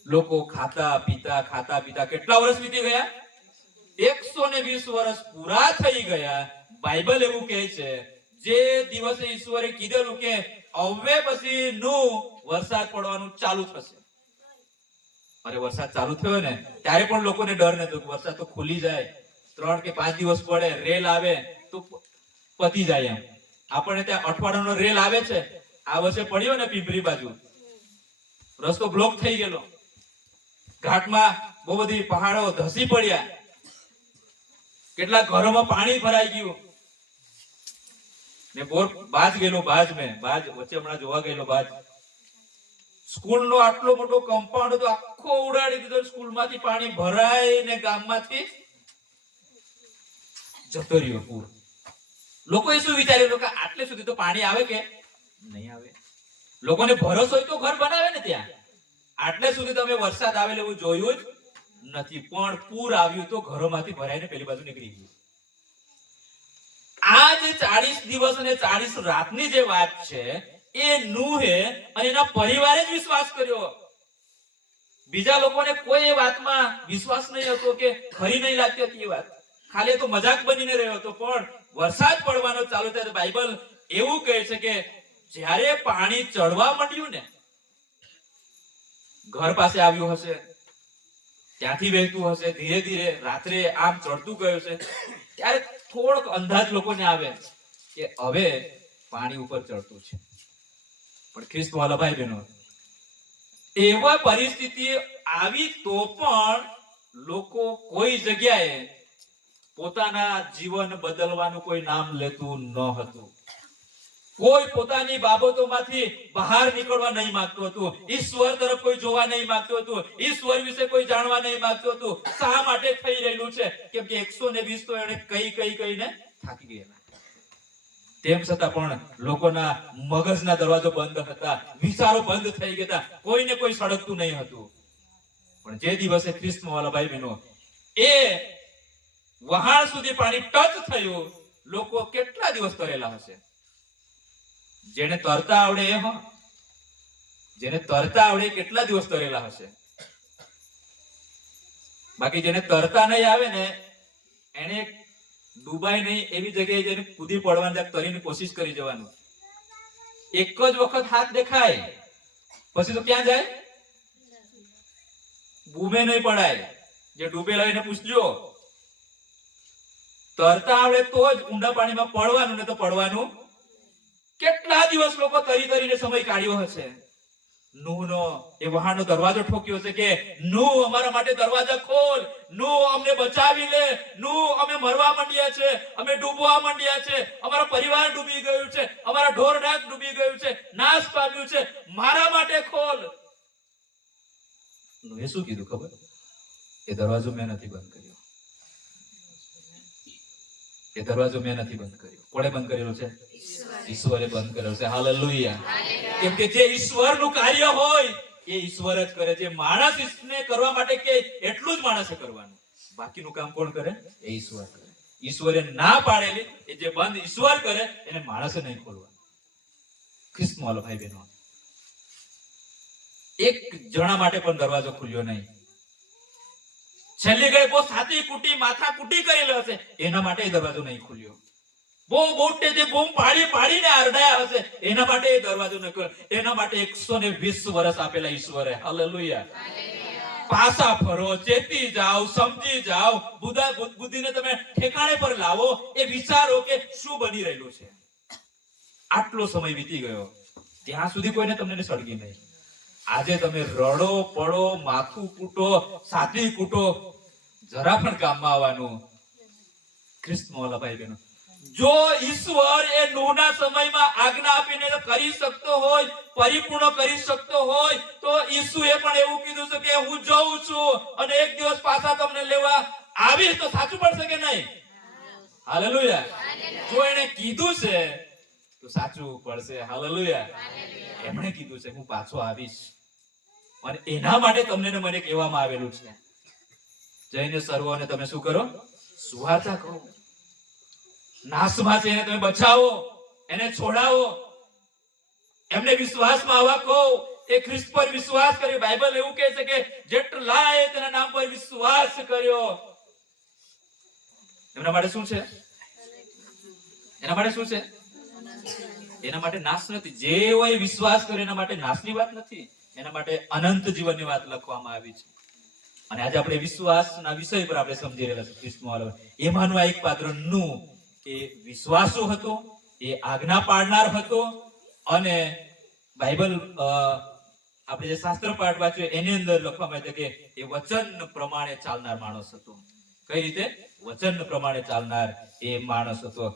લોકો ખાતા પીતા કેટલા વર્ષ વીતી ગયા? 120 વર્ષ પૂરા થઈ ગયા. બાઇબલ એવું કહે છે, જે દિવસે ઈશ્વરે કીધેલું કે હવે પછી નું વરસાદ પડવાનું ચાલુ થશે, અરે વરસાદ ચાલુ થયો ને ત્યારે પણ લોકોને ડર નતો કે વરસાદ તો ખુલી જાય, 3 કે 5 દિવસ પડે, રેલ આવે તો પતી જાય. એમ આપણને ત્યાં અઠવાડિયાનો રેલ આવે છે. આ વર્ષે પડ્યો ને પીપરી બાજુ, રસ્તો બ્લોક થઈ ગયેલો, ઘાટમાં બહુ બધી પહાડો ધસી પડ્યા, કેટલાક ઘરોમાં પાણી ભરાઈ ગયું ને બાજ ગયેલો, બાજ વચ્ચે હમણાં જોવા ગયેલો, બાજ સ્કૂલનો આટલો મોટો કમ્પાઉન્ડ હતો, આખો ઉડાડી દીધો. સ્કૂલમાંથી પાણી ભરાય ને ગામમાંથી જતો રહ્યો પૂર. લોકોએ શું વિચાર્યું કે આટલે સુધી તો પાણી આવે કે નહીં આવે? લોકોને ભરોસો હોય તો ઘર બનાવે ને ત્યાં. આટલે સુધી તમે વરસાદ આવે એવું જોયું જ નથી, પણ પૂર આવ્યું તો ઘરોમાંથી ભરાઈને પેલી બાજુ નીકળી ગયું. આ જે 40 દિવસ અને 40 રાતની જે વાત છે, એ નૂહે અને એના પરિવારે જ વિશ્વાસ કર્યો. બીજા લોકોને કોઈ વાતમાં વિશ્વાસ નહીં હતો કે ખરી નહીં લાગતી હતી એ વાત, ખાલી તો મજાક બનીને રહ્યો હતો. પણ વરસાદ પડવાનો ચાલુ થાય તો બાઇબલ એવું કહે છે કે જ્યારે પાણી ચડવા માંડ્યું ને, ઘર પાસે આવ્યું હશે, ત્યાંથી વહેતું હશે, ધીરે ધીરે રાત્રે આમ ચડતું ગયું છે, ત્યારે થોડોક અંદાજ લોકોને આવે કે હવે પાણી ઉપર ચડતું છે. પણ ખ્રિસ્ત વાલા ભાઈ બહેનો, એવા પરિસ્થિતિ આવી તો પણ લોકો કોઈ જગ્યાએ પોતાના જીવન બદલવાનું કોઈ નામ લેતું ન હતું. કોઈ પોતાની બાબતોમાંથી બહાર નીકળવા નહીં માંગતું હતું. ઈશ્વર તરફ કોઈ જોવા નહીં માંગતું હતું. ઈશ્વર વિશે કોઈ જાણવા નહીં માંગતું હતું. શા માટે થઈ રહેલું છે? કેમ કે 120 તો એને કહીને થાકી ગયેલા. તેમ છતાં પણ લોકોના મગજના દરવાજો બંધ હતા, વિચારો બંધ થઈ ગયા, કોઈને કોઈ સળગતું નહીં હતું. પણ જે દિવસે ખ્રિસ્તમાં વાલા ભાઈ બહેનો એ વહાણ સુધી પાણી ટચ થયું, લોકો કેટલા દિવસ તરેલા હશે? જેને તરતા આવડે એ જેને તરતા આવડે કેટલા દિવસ તરેલા હશે? બાકી જેને તરતા નહીં આવે ને, એને ડૂબાય નહીં એવી જગ્યાએ જઈને કૂદી પડવાની, તરીને કોશિશ કરી જવાનું. એક જ વખત હાથ દેખાય પછી તો ક્યાં જાય? બૂમે નહીં પડાય. જે ડૂબેલા એને પૂછજો. તરતા આવડે તો જ ઊંડા પાણીમાં પડવાનું, ને તો પડવાનું. કેટલા દિવસ લોકો તરીને સમય કાઢ્યો હશે. નૂહનો એ વહાણનો દરવાજો ઠોક્યો છે કે નૂહ અમારા માટે દરવાજા ખોલ, નૂહ અમને બચાવી લે, નૂહ અમે મરવા માંડ્યા છે, અમે ડૂબવા માંડ્યા છે, અમારા પરિવાર ડૂબી ગયું છે, અમારા ઢોર ઢાક ડૂબી ગયું છે, નાશ પામ્યું છે, મારા માટે ખોલ. નૂહે શું કીધું ખબર? એ દરવાજો મેં નથી બંધ કર્યો. એ દરવાજો મેં નથી બંધ કર્યો. કોણે બંધ કરેલો છે? ઈશ્વરે બંધ કરેલો છે. હાલેલુયા. કેમ કે જે ઈશ્વરનું કાર્ય હોય એ ઈશ્વર જ કરે. જે માણસ ઈશ્વરને કરવા માટે કે એટલું જ માણસે કરવાનું, બાકીનું કામ કોણ કરે? એ ઈશ્વર કરે. ઈશ્વરે ના પાડેલી એ જે બંધ ઈશ્વર કરે એને માણસે નહીં ખોલવાનું. ખ્રિસ્ત વાલો ભાઈ બહેનો, એક જણા માટે પણ દરવાજો ખુલ્યો નહીં. છેલ્લી ઘડી બહુ સાતી કુટી માથા કુટી કરેલો હશે, એના માટે એ દરવાજો નહીં ખુલ્યો. બહુ મોટે જે બૂમ પાડીને આરડાયા હશે, એના માટે એ દરવાજો ન ખુલ્યો. એના માટે 120 વર્ષ આપેલા ઈશ્વરે. હાલેલુયા. પાસા ફરો, ચેતી જાઓ, સમજી જાઓ, બુદ્ધિને તમે ઠેકાણે પર લાવો, એ વિચારો કે શું બની રહેલું છે. આટલો સમય વીતી ગયો, ત્યાં સુધી કોઈને તમને સળગી નહીં. આજે તમે રડો પડો, માથું કૂટો, સાતી કૂટો, જરા પણ કામમાં આવવાનું. ખ્રિસ્તમાં વાલા ભાઈ બહેનો, જો ઈશ્વર એ નૂહના સમયમાં આજ્ઞા આપીને કરી શકતો હોય, પરિપૂર્ણ કરી શકતો હોય, તો ઈસુએ પણ એવું કીધું છે કે હું જઉં છું અને એક દિવસ પાછા તમને લેવા આવીશ. તો સાચું પડશે કે નહીં? હાલેલુયા. જો એને કીધું છે તો સાચું પડશે. હાલેલુયા. એમણે કીધું છે હું પાછો આવીશ, અને એના માટે તમને ને મને કહેવામાં આવેલું છે, જઈને સર્વોને તમે શું કરો? સુવાર્તા કરો. નાશમાં છે એને તમે બચાવો, એને છોડાવો, એમને વિશ્વાસમાં આવવા કહો, એ ખ્રિસ્ત પર વિશ્વાસ કર્યો. બાઇબલ એવું કહે છે કે જેટલાએ તેના નામ પર વિશ્વાસ કર્યો એમના માટે શું છે? એના માટે શું છે? એના માટે નાશ નથી. જે હોય વિશ્વાસ કર્યો એના માટે નાશની વાત નથી, એના માટે અનંત જીવનની વાત લખવામાં આવી છે. અને આજે આપણે વિશ્વાસના વિષય પર આપણે સમજી રહેલા છે. ખ્રિસ્તમાં એમાંનું આ એક પાત્ર નું એ વિશ્વાસુ હતો, એ આજ્ઞા પાડનાર હતો, અને બાઇબલ આપણે જે શાસ્ત્ર પાઠ વાંચ્યો એની અંદર લખવામાં આવે છે કે એ વચન પ્રમાણે ચાલનાર માણસ હતો. કઈ રીતે? વચન પ્રમાણે ચાલનાર એ માણસ હતો.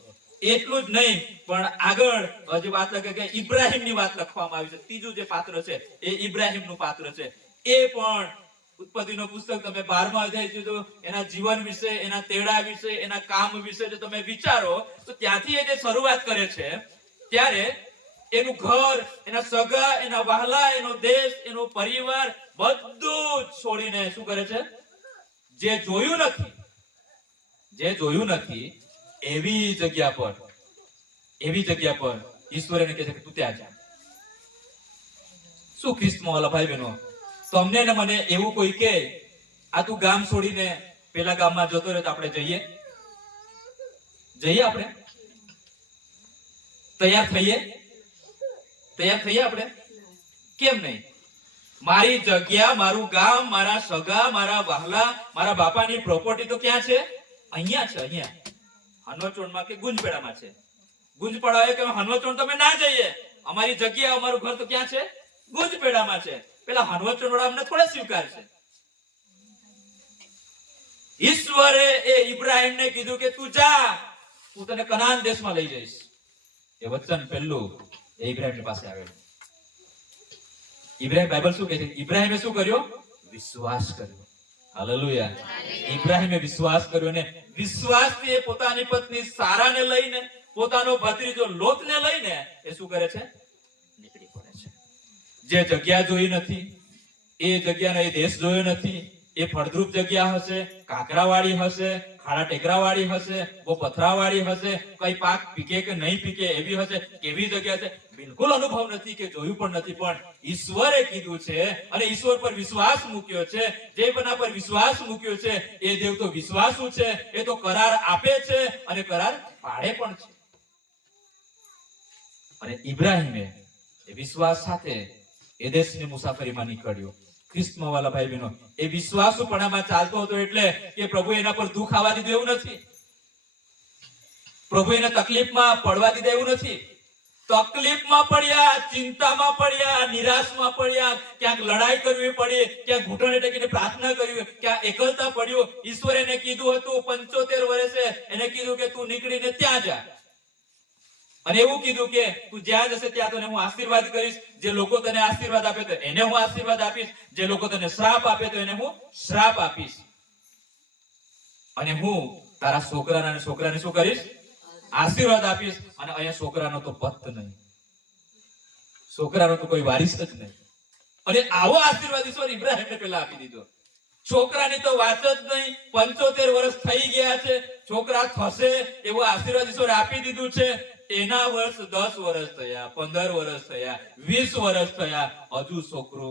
એટલું જ નહીં, પણ આગળ જે વાત લખે કે ઇબ્રાહીમની વાત લખવામાં આવી છે. ત્રીજું જે પાત્ર છે એ ઇબ્રાહીમનું પાત્ર છે. એ પણ ઉત્પત્તિનો પુસ્તક તમે 12મા અધ્યાય જો એના જીવન વિશે, એના તેડા વિશે, એના કામ વિશે જો તમે વિચારો તો ત્યાંથી એ જે શરૂઆત કરે છે ત્યારે એનું ઘર, એના સગા, એના વહાલા, એનો દેશ, એનો પરિવાર બધું જ છોડીને શું કરે છે? જે જોયું નથી એવી જગ્યા પર ઈશ્વર એને કહે છે કે તું ત્યાં જા. શું ખ્રિસ્તમાં વાલા ભાઈ બહેનો, તમને ને મને એવું કોઈ કે આ તું ગામ છોડીને પેલા ગામમાં જતો રહે તો આપણે જઈએ? આપણે તૈયાર થઈએ આપણે? કેમ નહીં? મારી જગ્યા, મારું ગામ, મારા સગા, મારા વહાલા, મારા બાપાની પ્રોપર્ટી તો ક્યાં છે? અહીંયા છે. અહીંયા હનવચોણમાં કે ગુંજપેડામાં છે. ગુંજપેડા કે હનવચોણ તમે ના જઈએ, અમારી જગ્યા, અમારું ઘર તો ક્યાં છે? ગુંજપેડામાં છે. પેલા હનવચોણ વાળા અમને થોડા સ્વીકારશે? ઈશ્વરે એ ઇબ્રાહીમને કીધું કે તું જા, હું તને કનાન દેશમાં લઈ જઈશ. એ વચન પહેલું એ ઇબ્રાહીમની પાસે આવેલું. ઇબ્રાહીમ, બાઇબલ શું કહે છે? ઇબ્રાહીમે શું કર્યો? વિશ્વાસ કર્યો. હાલેલુયા. ઇબ્રાહીમે વિશ્વાસ કર્યો, અને વિશ્વાસથી એ પોતાની પત્ની સારાને લઈને, પોતાનો ભત્રીજો લોતને લઈને એ શું કરે છે? નીકળી પડે છે. જે જગ્યા જોઈ નથી, એ જગ્યાનો એ દેશ જોયો નથી, એ ફળદ્રુપ જગ્યા હશે, કાંકરાવાળી હશે, ખાડા ટેકરાવાળી હશે, બહુ પથરાવાળી હશે, કઈ પાક પીકે કે નહીં પીકે એવી હશે, કેવી જગ્યા છે બિલકુલ અનુભવ નથી કે જોયું પણ નથી, પણ ઈશ્વરે કીધું છે અને ઈશ્વર પર વિશ્વાસ મૂક્યો છે. જે બના પર વિશ્વાસ મૂક્યો છે એ દેવ તો વિશ્વાસુ છે, એ તો કરાર આપે છે અને કરાર પાડે પણ છે. અને ઇબ્રાહીમે એ વિશ્વાસ સાથે એ દેશની મુસાફરીમાં નીકળ્યો. ખ્રિસ્તમાં વાલા ભાઈ બહેનો, એ વિશ્વાસુપણામાં ચાલતો હતો એટલે કે પ્રભુ એના પર દુઃખ આવવા દીધું એવું નથી, પ્રભુ એને તકલીફમાં પડવા દીધા એવું નથી. તકલીફમાં પડ્યા, ચિંતામાં પડ્યા, નિરાશમાં પડ્યા, ક્યાંક લડાઈ કરવી પડી, ક્યાંક ઘૂંટણે ટેકીને પ્રાર્થના કરવી, ક્યાંક એકલતા પડ્યો. ઈશ્વરે એને કીધું હતું 75 વર્ષે એને કીધું કે તું નીકળીને ત્યાં જા, અને એવું કીધું કે તું જ્યાં જશે ત્યાં તને હું આશીર્વાદ કરીશ. જે લોકો તને આશીર્વાદ આપે તો એને હું આશીર્વાદ આપીશ, જે લોકો તને શ્રાપ આપે તો એને હું શ્રાપ આપીશ, અને હું તારા છોકરાને શું કરીશ? આશીર્વાદ આપીશ. અને અહીંયા છોકરાનો તો પત્ત નહીં, છોકરાનો તો કોઈ વારીસ જ નહીં. અને આવો આશીર્વાદ ઈશ્વર ઇબ્રાહીમને પહેલા આપી દીધો. છોકરાની તો વાત જ નહીં, 75 વર્ષ થઈ ગયા છે, છોકરા થશે એવો આશીર્વાદ ઈશ્વર આપી દીધું છે. એના વર્ષ 10 વર્ષ થયા, 15 વર્ષ થયા, 20 વર્ષ થયા, હજુ છોકરો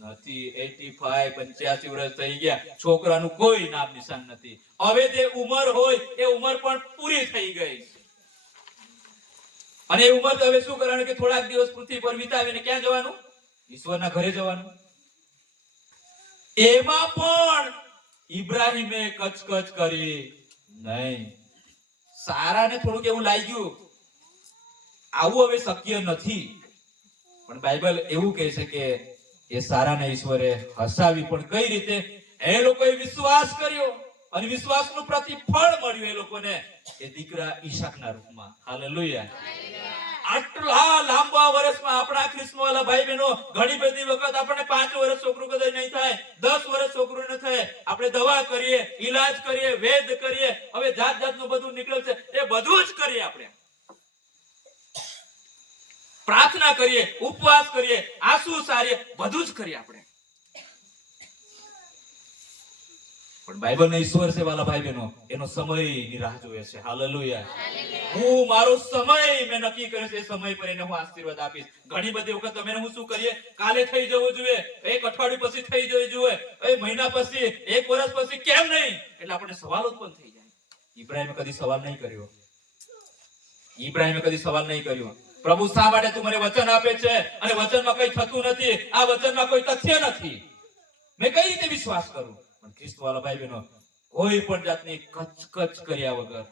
નથી. 85 વર્ષ થઈ ગયા, છોકરાનું કોઈ નામ નિશાન નથી. હવે જે ઉંમર હોય એ ઉંમર પણ પૂરી થઈ ગઈ, અને એ ઉંમર હવે શું કરવાનું કે થોડાક દિવસ પૃથ્વી પર વિતાવીને ક્યાં જવાનું? ઈશ્વરના ઘરે જવાનું. એમાં પણ ઇબ્રાહીમે કચકચ કરી નહીં. સારાને થોડુંક એવું લાગ્યું આવું હવે શક્ય નથી, પણ બાઇબલ એવું કહે છે કે એ સારાને ઈશ્વરે હસાવી. પણ કઈ રીતે? એ લોકોએ વિશ્વાસ કર્યો અને વિશ્વાસનું પ્રતિફળ મળ્યું એ લોકોને, એ દીકરા ઈશાકના રૂપમાં. હાલેલુયા. આટલા લાંબા વર્ષમાં આપણા ખ્રિસ્તવાલા ભાઈ બહેનો ઘણી બધી વખત આપણે 5 વર્ષ છોકરું કદાચ નહીં થાય, 10 વર્ષ છોકરું ન થાય, આપણે દવા કરીએ, ઈલાજ કરીએ, વેદ કરીએ, હવે જાત જાતનું બધું નીકળે છે, એ બધું જ કરીએ, આપણે પ્રાર્થના કરીએ, ઉપવાસ કરીએ, આંસુ સારીએ, બધું જ કરીએ આપણે, પણ બાઇબલ ને ઈશ્વર છે વાલા ભાઈ બહેનો, એનો સમયની રાહ જોવે છે. હાલેલુયા. હું મારો સમય મેં નક્કી કર્યો છે, એ સમય પર એને હું આશીર્વાદ આપીશ. ઘણી બધી વખત તમે હું શું કરીએ, કાલે થઈ જવું જોઈએ, એક અઠવાડિયું પછી થઈ જવું જોઈએ, એ મહિના પછી, એક વર્ષ પછી, કેમ નહીં, એટલે આપણે સવાલ ઉત્પન્ન થઈ જાય. ઇબ્રાહિમે કદી સવાલ નહીં કર્યો. ઇબ્રાહિમે કદી સવાલ નહીં કર્યો, પ્રભુ શા માટે તું મને વચન આપે છે અને વચનમાં કઈ થતું નથી, આ વચનમાં કોઈ તથ્ય નથી, મેં કઈ રીતે વિશ્વાસ કરું? પણ ખ્રિસ્ત વાળા ભાઈ બહેનો, કોઈ પણ જાતની કચકચ કર્યા વગર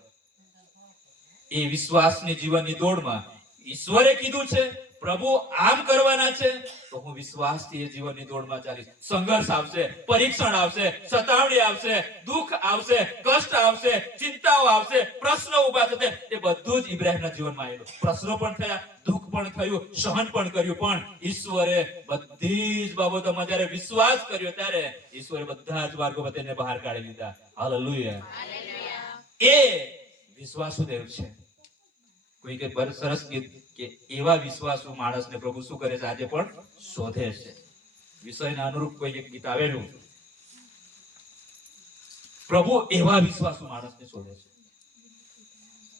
એ વિશ્વાસની જીવનની દોડમાં ઈશ્વરે કીધું છે, પ્રભુ આમ કરવાના છે, તો હું વિશ્વાસથી એ જીવનની દોડમાં ચાલીશ. સંઘર્ષ આવશે, પરીક્ષણ આવશે, સતાવણી આવશે, દુઃખ આવશે, કષ્ટ આવશે, ચિંતાઓ આવશે, પ્રશ્નો ઉભા થશે. એ બધું જ ઇબ્રાહિમના જીવનમાં આવેલું. પ્રશ્નો પણ થયા, દુઃખ પણ થયું, સહન પણ કર્યું, પણ ઈશ્વરે બધી જ બાબતોમાં જ્યારે વિશ્વાસ કર્યો ત્યારે ઈશ્વરે બધા જ માર્ગો તેને બહાર કાઢી લીધા. હાલેલુયા. એ વિશ્વાસુ દેવ છે. કોઈ કે સરસ ગીત કે એવા વિશ્વાસુ માણસને પ્રભુ શું કરે છે, આજે પણ શોધે છે. વિષયના અનુરૂપ કોઈ એક ગીત આવેલું, પ્રભુ એવા વિશ્વાસુ માણસને શોધે છે.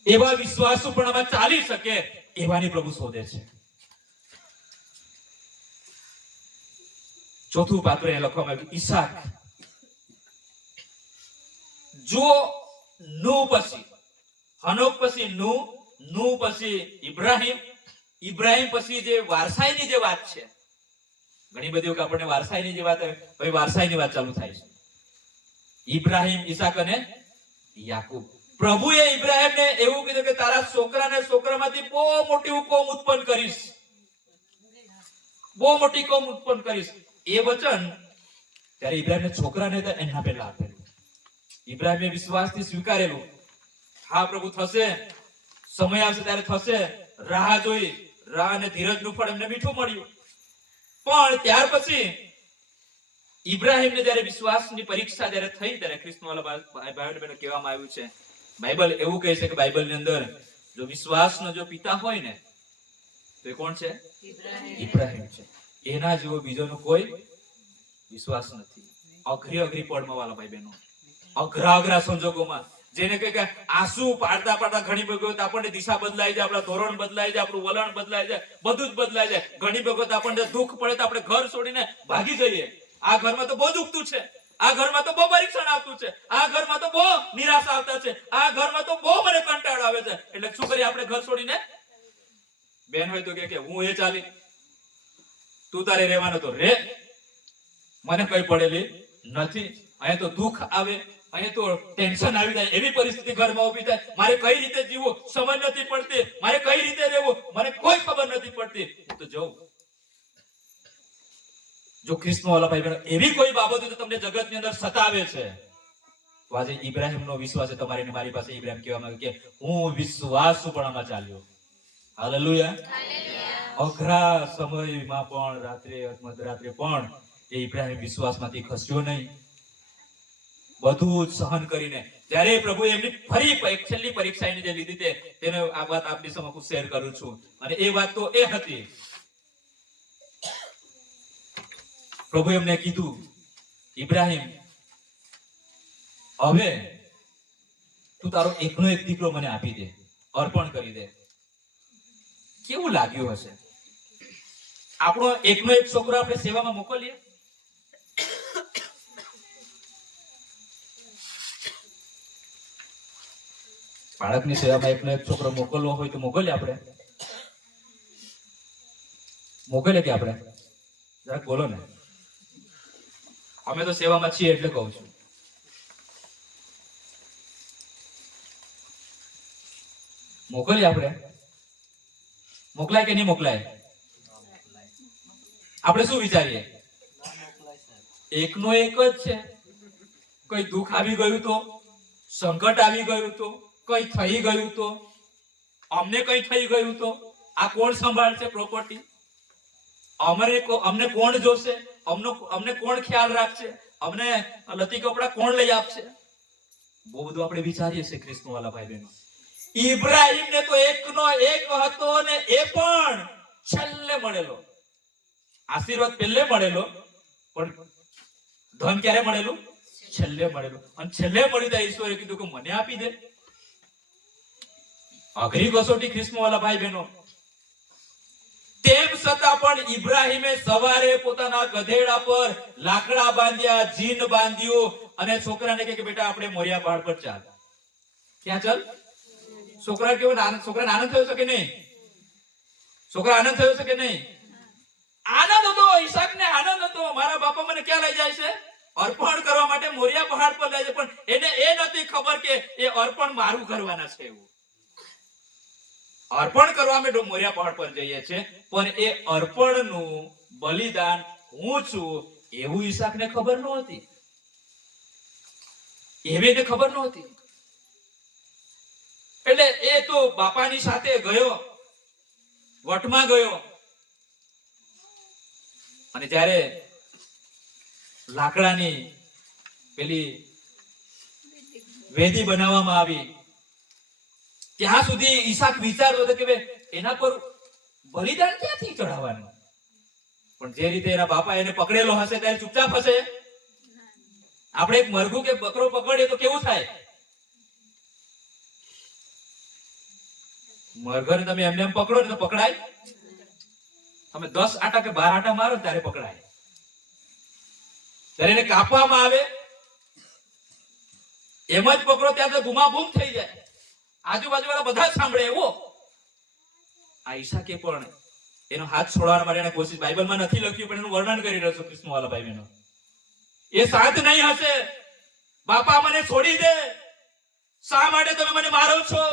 એવા વિશ્વાસુ પણ આમાં ચાલી શકે એવાની પ્રભુ શોધે છે. ચોથું પાત્ર એ લખવામાં આવ્યું, ઈસાક. જો નું પછી હનોક પછી નું પછી ઇબ્રાહિમ પછી જે વારસાઈની જે વાત છે, ઘણી બધી વખત આપણને વારસાઈની જે વાત આવે, હવે વારસાઈની વાત ચાલુ થાય છે. ઇબ્રાહિમ, ઈસાક અને યાકૂબ. પ્રભુએ ઇબ્રાહિમને એવું કીધું કે તારા છોકરાને છોકરામાંથી બહુ મોટી કોમ ઉત્પન્ન કરીશ, બહુ મોટી કોમ ઉત્પન્ન કરીશ. એ વચન ત્યારે ઇબ્રાહિમને છોકરાને એના પહેલા આપેલું. ઇબ્રાહિમે વિશ્વાસથી સ્વીકારેલું, હા પ્રભુ થશે, સમય આવશે ત્યારે થશે. રાહ જોઈ, રાહ અને ધીરજનું ફળ એમને મીઠું મળ્યું. પણ ત્યાર પછી ઇબ્રાહિમને જ્યારે વિશ્વાસની પરીક્ષા જ્યારે થઈ, ત્યારે ખ્રિસ્તવાળા ભાઈઓ બહેનો કહેવામાં આવ્યું છે, બાઇબલ એવું કહે છે કે બાઇબલની અંદર જો વિશ્વાસનો જો પિતા હોય ને તો એ કોણ છે? ઇબ્રાહિમ છે. એના જેવો બીજોનો કોઈ વિશ્વાસ નથી. અઘરી પળમાં વાલા ભાઈ બહેનો, અઘરા સંજોગોમાં, જેને કે આંસુ પાડતા ઘણી વખત આપણને દિશા બદલાઈ જાય, આપણા ધોરણ બદલાઈ જાય, આપણું વલણ બદલાઈ જાય, બધું જ બદલાઈ જાય. ઘણી વખત આપણને દુઃખ પડે તો આપણે ઘર છોડીને ભાગી જઈએ. આ ઘરમાં તો બહુ દુખતું છે, આ ઘરમાં તો બહુ પરીક્ષણ આવતું છે, આ ઘરમાં તો બહુ નિરાશા આવતા છે, આ ઘરમાં તો બહુ મને કંટાળો આવે છે. એટલે શું કરીએ આપણે ઘર છોડીને? બેન હોય તો કે હું એ ચાલી, તું તારે રહેવાનો તો રે, મને કઈ પડેલી નથી. અહીંયા તો દુઃખ આવે, અહીંયા તો ટેન્શન આવી જાય, એવી પરિસ્થિતિ ઘરમાં ઉભી થાય, મારે કઈ રીતે જીવવું સમજ નથી પડતી, મારે કઈ રીતે રહેવું મને કોઈ ખબર નથી પડતી. તો જવું. જો ખ્રિસ્તનો વાલા ભાઈ બહેનો એવી કોઈ બાબતો તમને જગતની અંદર સતાવે છે, તો આજે ઇબ્રાહિમનો વિશ્વાસ છે તમારી ને મારી પાસે. ઇબ્રાહિમ કહેવા માંગે કે હું વિશ્વાસુપણામાં ચાલ્યો. હાલેલુયા. અઘરા સમયમાં પણ, રાત્રે મધરાત્રે પણ એ ઇબ્રાહિમ વિશ્વાસમાંથી ખસ્યો નહીં. બધું જ સહન કરીને જ્યારે પ્રભુ એમની ફરી છેલ્લી પરીક્ષા જે લીધી છે, તેને આ વાત આપની સમક્ષ શેર કરું છું. અને એ વાત તો એ હતી, પ્રભુ એમને કીધું, ઇબ્રાહિમ હવે તું તારો એકનો એક દીકરો મને આપી દે, અર્પણ કરી દે. કેવું લાગ્યું હશે? આપણો એકનો એક છોકરો આપણે સેવામાં મોકલીએ. બાળકની સેવામાં એકનો એક છોકરો મોકલવો હોય તો મોકલીએ આપણે? મોકલીએ કે આપણે? જરાક બોલો ને. અમે તો સેવામાં છીએ એટલે કહું છું. મોકલીએ આપણે? મોકલાય કે નહીં મોકલાય? આપણે શું વિચારીએ? એકનો એક જ છે. કોઈ દુઃખ આવી ગયું તો, સંકટ આવી ગયું તો, કઈ થઈ ગયું તો, અમને કઈ થઈ ગયું તો આ કોણ સંભાળશે પ્રોપર્ટી? અમને કોણ જોશે? અમને કોણ ખ્યાલ રાખશે? અમને લતી કપડા કોણ લઈ આપશે? બહુ બધું આપણે વિચારીએ છીએ ખ્રિસ્તનો વાલા ભાઈ બહેનો. ઇબ્રાહિમને તો એકનો એક હતો ને એ પણ છેલ્લે મળેલો. આશીર્વાદ પહેલે મળેલો, પણ ધન ક્યારે મળેલું? છેલ્લે મળેલું. અને છેલ્લે મળ્યું ત્યાં ઈશ્વરે કીધું કે મને આપી દે. અઘરી કસોટી ખ્રિસ્તવાલા ભાઈ બહેનો. તેમ છતાં પણ ઇબ્રાહીમે સવારે પોતાના ગધેડા પર લાકડા બાંધ્યા, જીન બાંધ્યું અને છોકરાને કહે કે બેટા આપણે મોરિયા પહાડ પર ચાલ. ક્યાં ચાલ? છોકરા કેવો છોકરાને આનંદ થયો છે કે નહીં? છોકરા આનંદ થયો છે કે નહીં? આનંદ હતો. ઈસાકને આનંદ હતો. મારા બાપા મને ક્યાં લઈ જાય છે? અર્પણ કરવા માટે મોરિયા પહાડ પર લઈ જાય. પણ એને એ નથી ખબર કે એ અર્પણ મારું કરવાના છે. એવું અર્પણ કરવા અમે મોરિયા પહાડ પર જઈએ છીએ, પણ એ અર્પણનું બલિદાન હું છું એવું ઈસાકને ખબર નહોતી. એવી એને ખબર નહોતી. એટલે એ તો બાપાની સાથે ગયો, વટમાં ગયો, અને જ્યારે લાકડાની પેલી વેદી બનાવવામાં આવી ત્યાં સુધી ઈસાક વિચારતો હતો કે એના પર બલિદાન ક્યાંથી ચડાવવાનું. પણ જે રીતે એના બાપા એને પકડેલો હશે ત્યારે ચૂપચાપ હશે. આપણે એક મરઘું કે બકરો પકડીએ તો કેવું થાય? મરઘાને તમે એમને એમ પકડો ને તો પકડાય? તમે 10 આટા કે 12 આટા મારો ત્યારે પકડાય. ત્યારે એને કાપવામાં આવે એમ જ પકડો ત્યાં તો ગુમાબૂમ થઈ જાય. આજુબાજુ વાળા બધા સાંભળે એવો. આ ઈસાકે પણ એનો હાથ છોડવા માટે એને કોશિશ, બાઇબલમાં નથી લખ્યું પણ એનું વર્ણન કરી રહ્યો છું કૃષ્ણવાલા ભાઈ બહેનો. એ શાંત નહીં હશે. બાપા મને છોડી દે, શા માટે તમે મને મારો છો?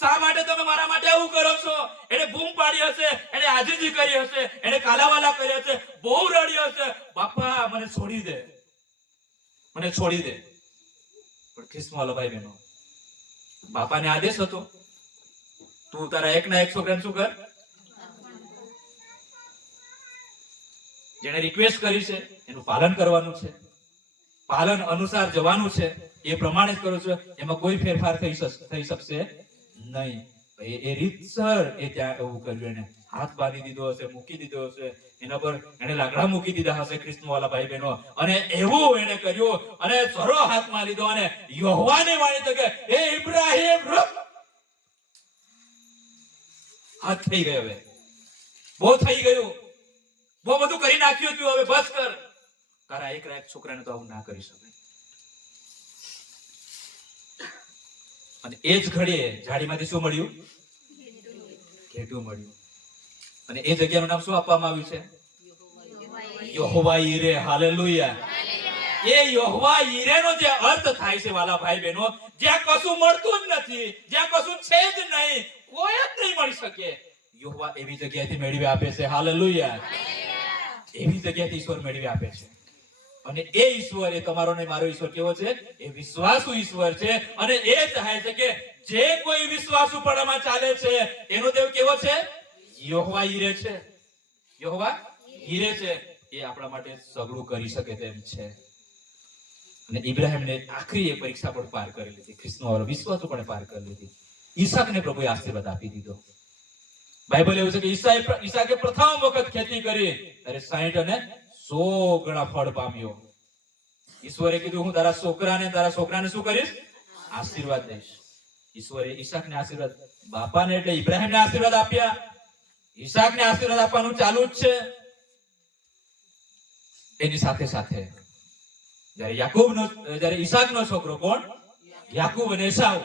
શા માટે તમે મારા માટે આવું કરો છો? એને બૂમ પાડી હશે, એને આજીજી કરી હશે, એને કાલાવાલા કરી હશે, બહુ રડ્યો હશે, બાપા મને છોડી દે, મને છોડી દે. પણ કૃષ્ણવાલા ભાઈ બહેનો, બાપાને આદેશ હતો તું તારા એકના એક છોકરાને શું કર? જેને રિક્વેસ્ટ કરી છે એનું પાલન કરવાનું છે, પાલન અનુસાર જવાનું છે, એ પ્રમાણે જ કરું છું. એમાં કોઈ ફેરફાર થઈ શકશે નહીં. એ રીતસર એ ત્યાં એવું કર્યું. એને હાથ બાંધી દીધો હશે, મૂકી દીધો હશે, એના પર એને લાકડા મૂકી દીધા હશે કૃષ્ણવાલા ભાઈ બહેનો, અને એવું એને કર્યું અને સરો હાથમાં લીધો અને યહોવાને વાણી તો કે એ ઇબ્રાહીમ રૂક. હાથ થઈ ગયો. હવે બહુ થઈ ગયું, બહુ બધું કરી નાખ્યું તું, હવે બસ કર. તારા એક છોકરાને તો આવું ના કરી શકાય. અને એ જ ઘડીએ ઝાડીમાંથી શું મળ્યું? ઘેટું મળ્યું. અને એ જગ્યાનું નામ શું આપવામાં આવ્યું છે? યહોવા ઈરે. હાલેલુયા. એ યહોવા ઈરેનો જે અર્થ થાય છે વાલા ભાઈ બહેનો, જ્યાં કશું મળતું જ નથી, જ્યાં કશું છે જ નહીં, કોઈ જ નહીં મળી શકે, યહોવા એવી જગ્યાએથી મેળવી આપે છે. હાલેલુયા. એવી જગ્યાએથી ઈશ્વર મેળવી આપે છે. અને એ ઈશ્વર, એ તમારો ને મારો ઈશ્વર કેવો છે? એ વિશ્વાસુ ઈશ્વર છે. અને એ ચાહે છે કે જે કોઈ વિશ્વાસુપણામાં ચાલે છે એનો દેવ કેવો છે? યહોવા ઈરે છે. યહોવા ઈરે છે. એ આપણા માટે સગળું કરી શકે તેમ છે. અને ઇબ્રાહીમને આખરી એ પરીક્ષા પણ પાર કરી લીધી. કૃષ્ણવાળો વિશ્વાસુ પણ પાર કરી લીધી. ઈસાકને પ્રભુએ આશીર્વાદ આપી દીધો. બાઇબલ એવું છે કે ઈસાકે પ્રથમ વખત ખેતી કરી ત્યારે 60 અને 100 ગણા ફળ પામ્યો. ઈશ્વરે કીધું હું તારા છોકરાને શું કરીશ? આશીર્વાદ દઈશ. ઈશ્વરે ઈસાકને આશીર્વાદ, બાપાને એટલે ઇબ્રાહીમને આશીર્વાદ આપ્યા, ઈસાકને આશીર્વાદ આપવાનું ચાલુ જ છે. એની સાથે સાથે જ્યારે ઈસાકનો છોકરો કોણ? યાકૂબ અને એસાવ.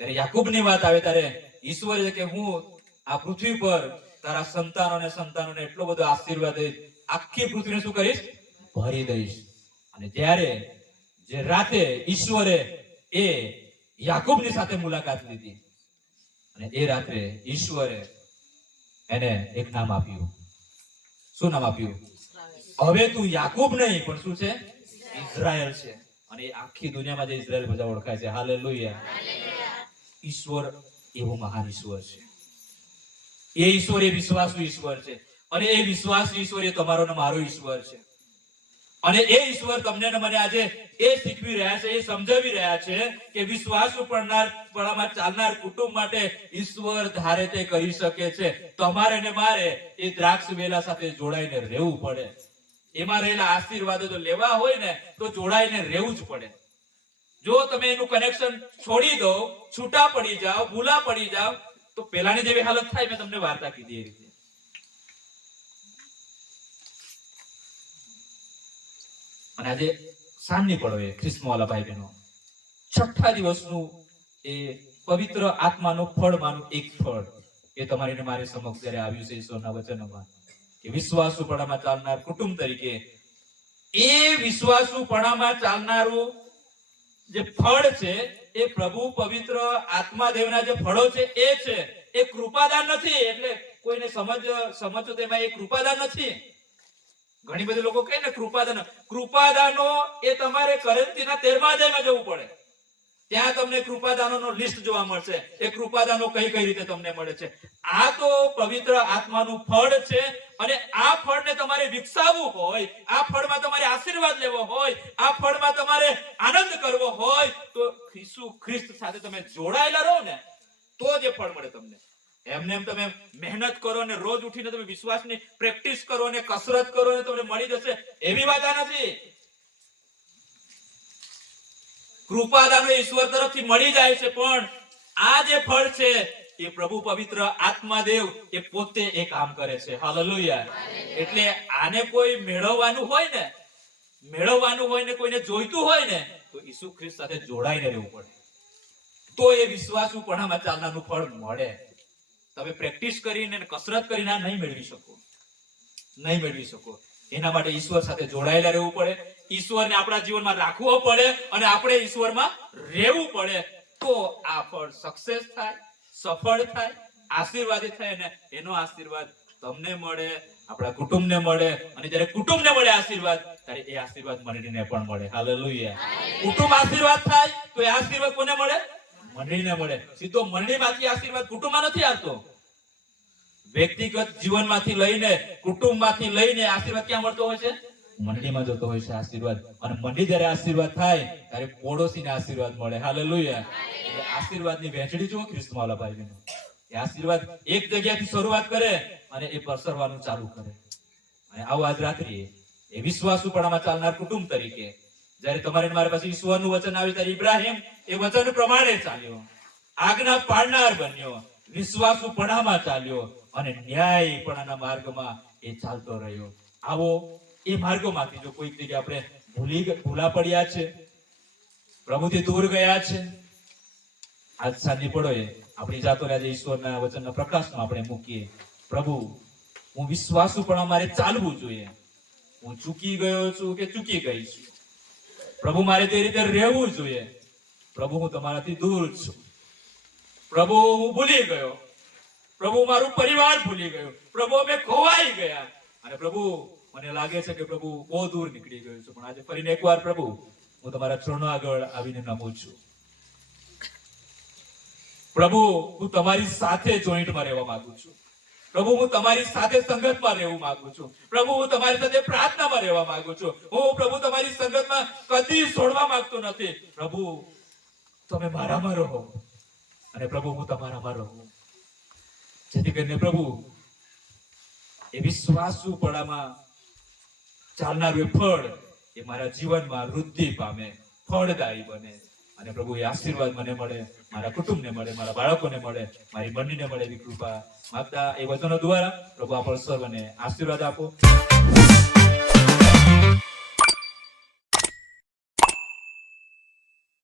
ત્યારે યાકૂબની વાત આવે ત્યારે ઈશ્વરે કે હું આ પૃથ્વી પર તારા સંતાનોને એટલો બધો આશીર્વાદ દઈશ, આખી પૃથ્વીને શું કરીશ? ભરી દઈશ. અને ત્યારે જે રાતે ઈશ્વરે એ યાકૂબની સાથે મુલાકાત લીધી અને એ રાત્રે ઈશ્વરે એને એક નામ આપ્યું. શું નામ આપ્યું? હવે તું યાકૂબ નહીં પણ શું છે? ઇઝરાયલ છે. અને આખી દુનિયામાં જે ઇઝરાયલ બધા ઓળખાય છે. હાલેલુયા. ઈશ્વર એવો મહાન ઈશ્વર છે. એ ઈશ્વર એ વિશ્વાસુ ઈશ્વર છે. અને એ વિશ્વાસુ ઈશ્વર એ તમારો ને મારો ઈશ્વર છે. અને એ ઈશ્વર તમને ને મને આજે એ શીખવી રહ્યા છે, એ સમજાવી રહ્યા છે કે વિશ્વાસુ પણામાં ચાલનાર કુટુંબ માટે ઈશ્વર ધારે તે કરી શકે છે. તમારે ને મારે એ દ્રાક્ષ વેલા સાથે જોડાઈને રહેવું પડે. એમાં રહેલા આશીર્વાદો જો લેવા હોય ને તો જોડાઈને રહેવું જ પડે. જો તમે એનું કનેક્શન છોડી દો, છૂટા પડી જાઓ, ભૂલા પડી જાઓ, તો પેલાની જેવી હાલત થાય. મેં તમને વાર્તા કીધી એ રીતે. અને આજે સાંજની પડો એ ખ્રિસ્મવાલા ભાઈ બહેનો, છઠ્ઠા દિવસનું એ પવિત્ર આત્માનું ફળમાંનું એક ફળ એ તમારી ને મારી સમક્ષ જ્યારે આવ્યું છે ઈશ્વરના વચનમાં, કે વિશ્વાસુપણામાં ચાલનાર કુટુંબ તરીકે એ વિશ્વાસુપણામાં ચાલનારું જે ફળ છે એ પ્રભુ પવિત્ર આત્માદેવના જે ફળો છે એ છે. એ કૃપાદાન નથી. એટલે કોઈને સમજો તેમાં એ કૃપાદાન નથી. ઘણી બધી લોકો કહે ને કૃપાદાનો એ તમારે કરંતીના 13મા અધ્યાયમાં જવું પડે. ત્યાં તમને કૃપાદાનોનો લિસ્ટ જોવા મળશે. એ કૃપાદાનો કઈ કઈ રીતે તમને મળે છે. આ તો પવિત્ર આત્માનું ફળ છે. અને આ ફળને તમારે વિકસાવવું હોય, આ ફળમાં તમારે આશીર્વાદ લેવો હોય, આ ફળમાં તમારે આનંદ કરવો હોય, તો ઈસુ ખ્રિસ્ત સાથે તમે જોડાયેલા રહો ને તો જે ફળ મળે તમને. એમને એમ તમે મહેનત કરો ને રોજ ઉઠીને તમે વિશ્વાસની પ્રેક્ટિસ કરો ને કસરત કરો ને તમને મળી જશે એવી વાત આ નથી. કૃપાદાનો ઈશ્વર તરફથી મળી જાય છે, પણ આ જે ફળ છે એ પ્રભુ પવિત્ર આત્માદેવ એ પોતે એ કામ કરે છે. હાલેલુયા. એટલે આને કોઈ મેળવવાનું હોય ને કોઈને જોઈતું હોય ને તો ઈસુ ખ્રિસ્ત સાથે જોડાઈને રહેવું પડે, તો એ વિશ્વાસુપણામાં ચાલનારું ફળ મળે. તમે પ્રેક્ટિસ કરીને કસરત કરીને આ નહીં મેળવી શકો. એના માટે ઈશ્વર સાથે જોડાયેલા રહેવું પડે, ઈશ્વરને આપણા જીવનમાં રાખવો પડે અને આપણે ઈશ્વરમાં રહેવું પડે. તો આ ફળ સક્સેસ થાય, સફળ થાય, આશીર્વાદિત થાય. ને એનો આશીર્વાદ તમને મળે, આપણા કુટુંબને મળે. અને જ્યારે કુટુંબને મળે આશીર્વાદ, ત્યારે એ આશીર્વાદ મંડળીને પણ મળે. હાલેલુયા. કુટુંબ આશીર્વાદ થાય તો એ આશીર્વાદ કોને મળે? મંડળીને મળે. સીધો મંડળીમાંથી આશીર્વાદ કુટુંબમાં નથી આવતો. વ્યક્તિગત જીવનમાંથી લઈને કુટુંબમાંથી લઈને આશીર્વાદ ક્યાં મળતો હોય છે? મંડળીમાં જતો હોય છે આશીર્વાદ. અને મંડળી જ્યારે આશીર્વાદ થાય ત્યારે પડોશીને આશીર્વાદ મળે. હાલેલુયા. એટલે આશીર્વાદની વહેંચણી જુઓ ખ્રિસ્તવાલા ભાઈ બહેનો. એ આશીર્વાદ એક જગ્યાથી શરૂઆત કરે અને એ પ્રસરવાનું ચાલુ કરે. અને આવો આજ રાત્રિ એ વિશ્વાસુપણામાં ચાલનાર કુટુંબ તરીકે જ્યારે તમારે મારી પાસે ઈશ્વરનું વચન આવ્યું ત્યારે ઇબ્રાહિમ એ વચન પ્રમાણે ચાલ્યો, આજ્ઞા પાળનાર બન્યો, વિશ્વાસુપણામાં ચાલ્યો અને ન્યાયપણાના માર્ગમાં એ ચાલતો રહ્યો. આવો એ માર્ગોમાંથી જો કોઈક જગ્યાએ આપણે ભૂલા પડ્યા છે, પ્રભુથી દૂર ગયા છે, આજ સાંજની પડોએ આપણી જાતોને આજે ઈશ્વરના વચનના પ્રકાશમાં આપણે મૂકીએ. પ્રભુ, હું વિશ્વાસુપણા મારે ચાલવું જોઈએ. હું ચૂકી ગયો છું કે ચૂકી ગઈ છું. પ્રભુ, મારે તે રીતે રહેવું જોઈએ. પ્રભુ, હું તમારાથી દૂર છું. પ્રભુ, હું ભૂલી ગયો. પ્રભુ, મારું પરિવાર ભૂલી ગયો. પ્રભુ, અમે ખોવાઈ ગયા. અને પ્રભુ, મને લાગે છે કે પ્રભુ બહુ દૂર નીકળી ગયો છું. પણ આજે ફરીને એકવાર પ્રભુ હું તમારા ચરણો આગળ આવીને નમું છું. પ્રભુ, હું તમારી સાથે જોઈન્ટમાં રહેવા માંગુ છું. પ્રભુ, હું તમારી સાથે સંગતમાં રહેવું માંગુ છું. પ્રભુ, હું તમારી સાથે પ્રાર્થનામાં રહેવા માંગુ છું. હું પ્રભુ તમારી સંગતમાં કદી છોડવા માંગતો નથી. પ્રભુ, તમે મારામાં રહો અને પ્રભુ હું તમારામાં રહું. જેથી કરીને પ્રભુ એ વિશ્વાસુપણામાં ચાલનારું ફળ એ મારા જીવનમાં વૃદ્ધિ પામે, ફળદાયી બને. અને પ્રભુ એ આશીર્વાદ મને મળે, મારા કુટુંબને મળે, મારા બાળકોને મળે, મારી મંડળીને મળે એવી કૃપા માંગતા એ વચનો દ્વારા પ્રભુ આપણે સર્વને આશીર્વાદ આપો.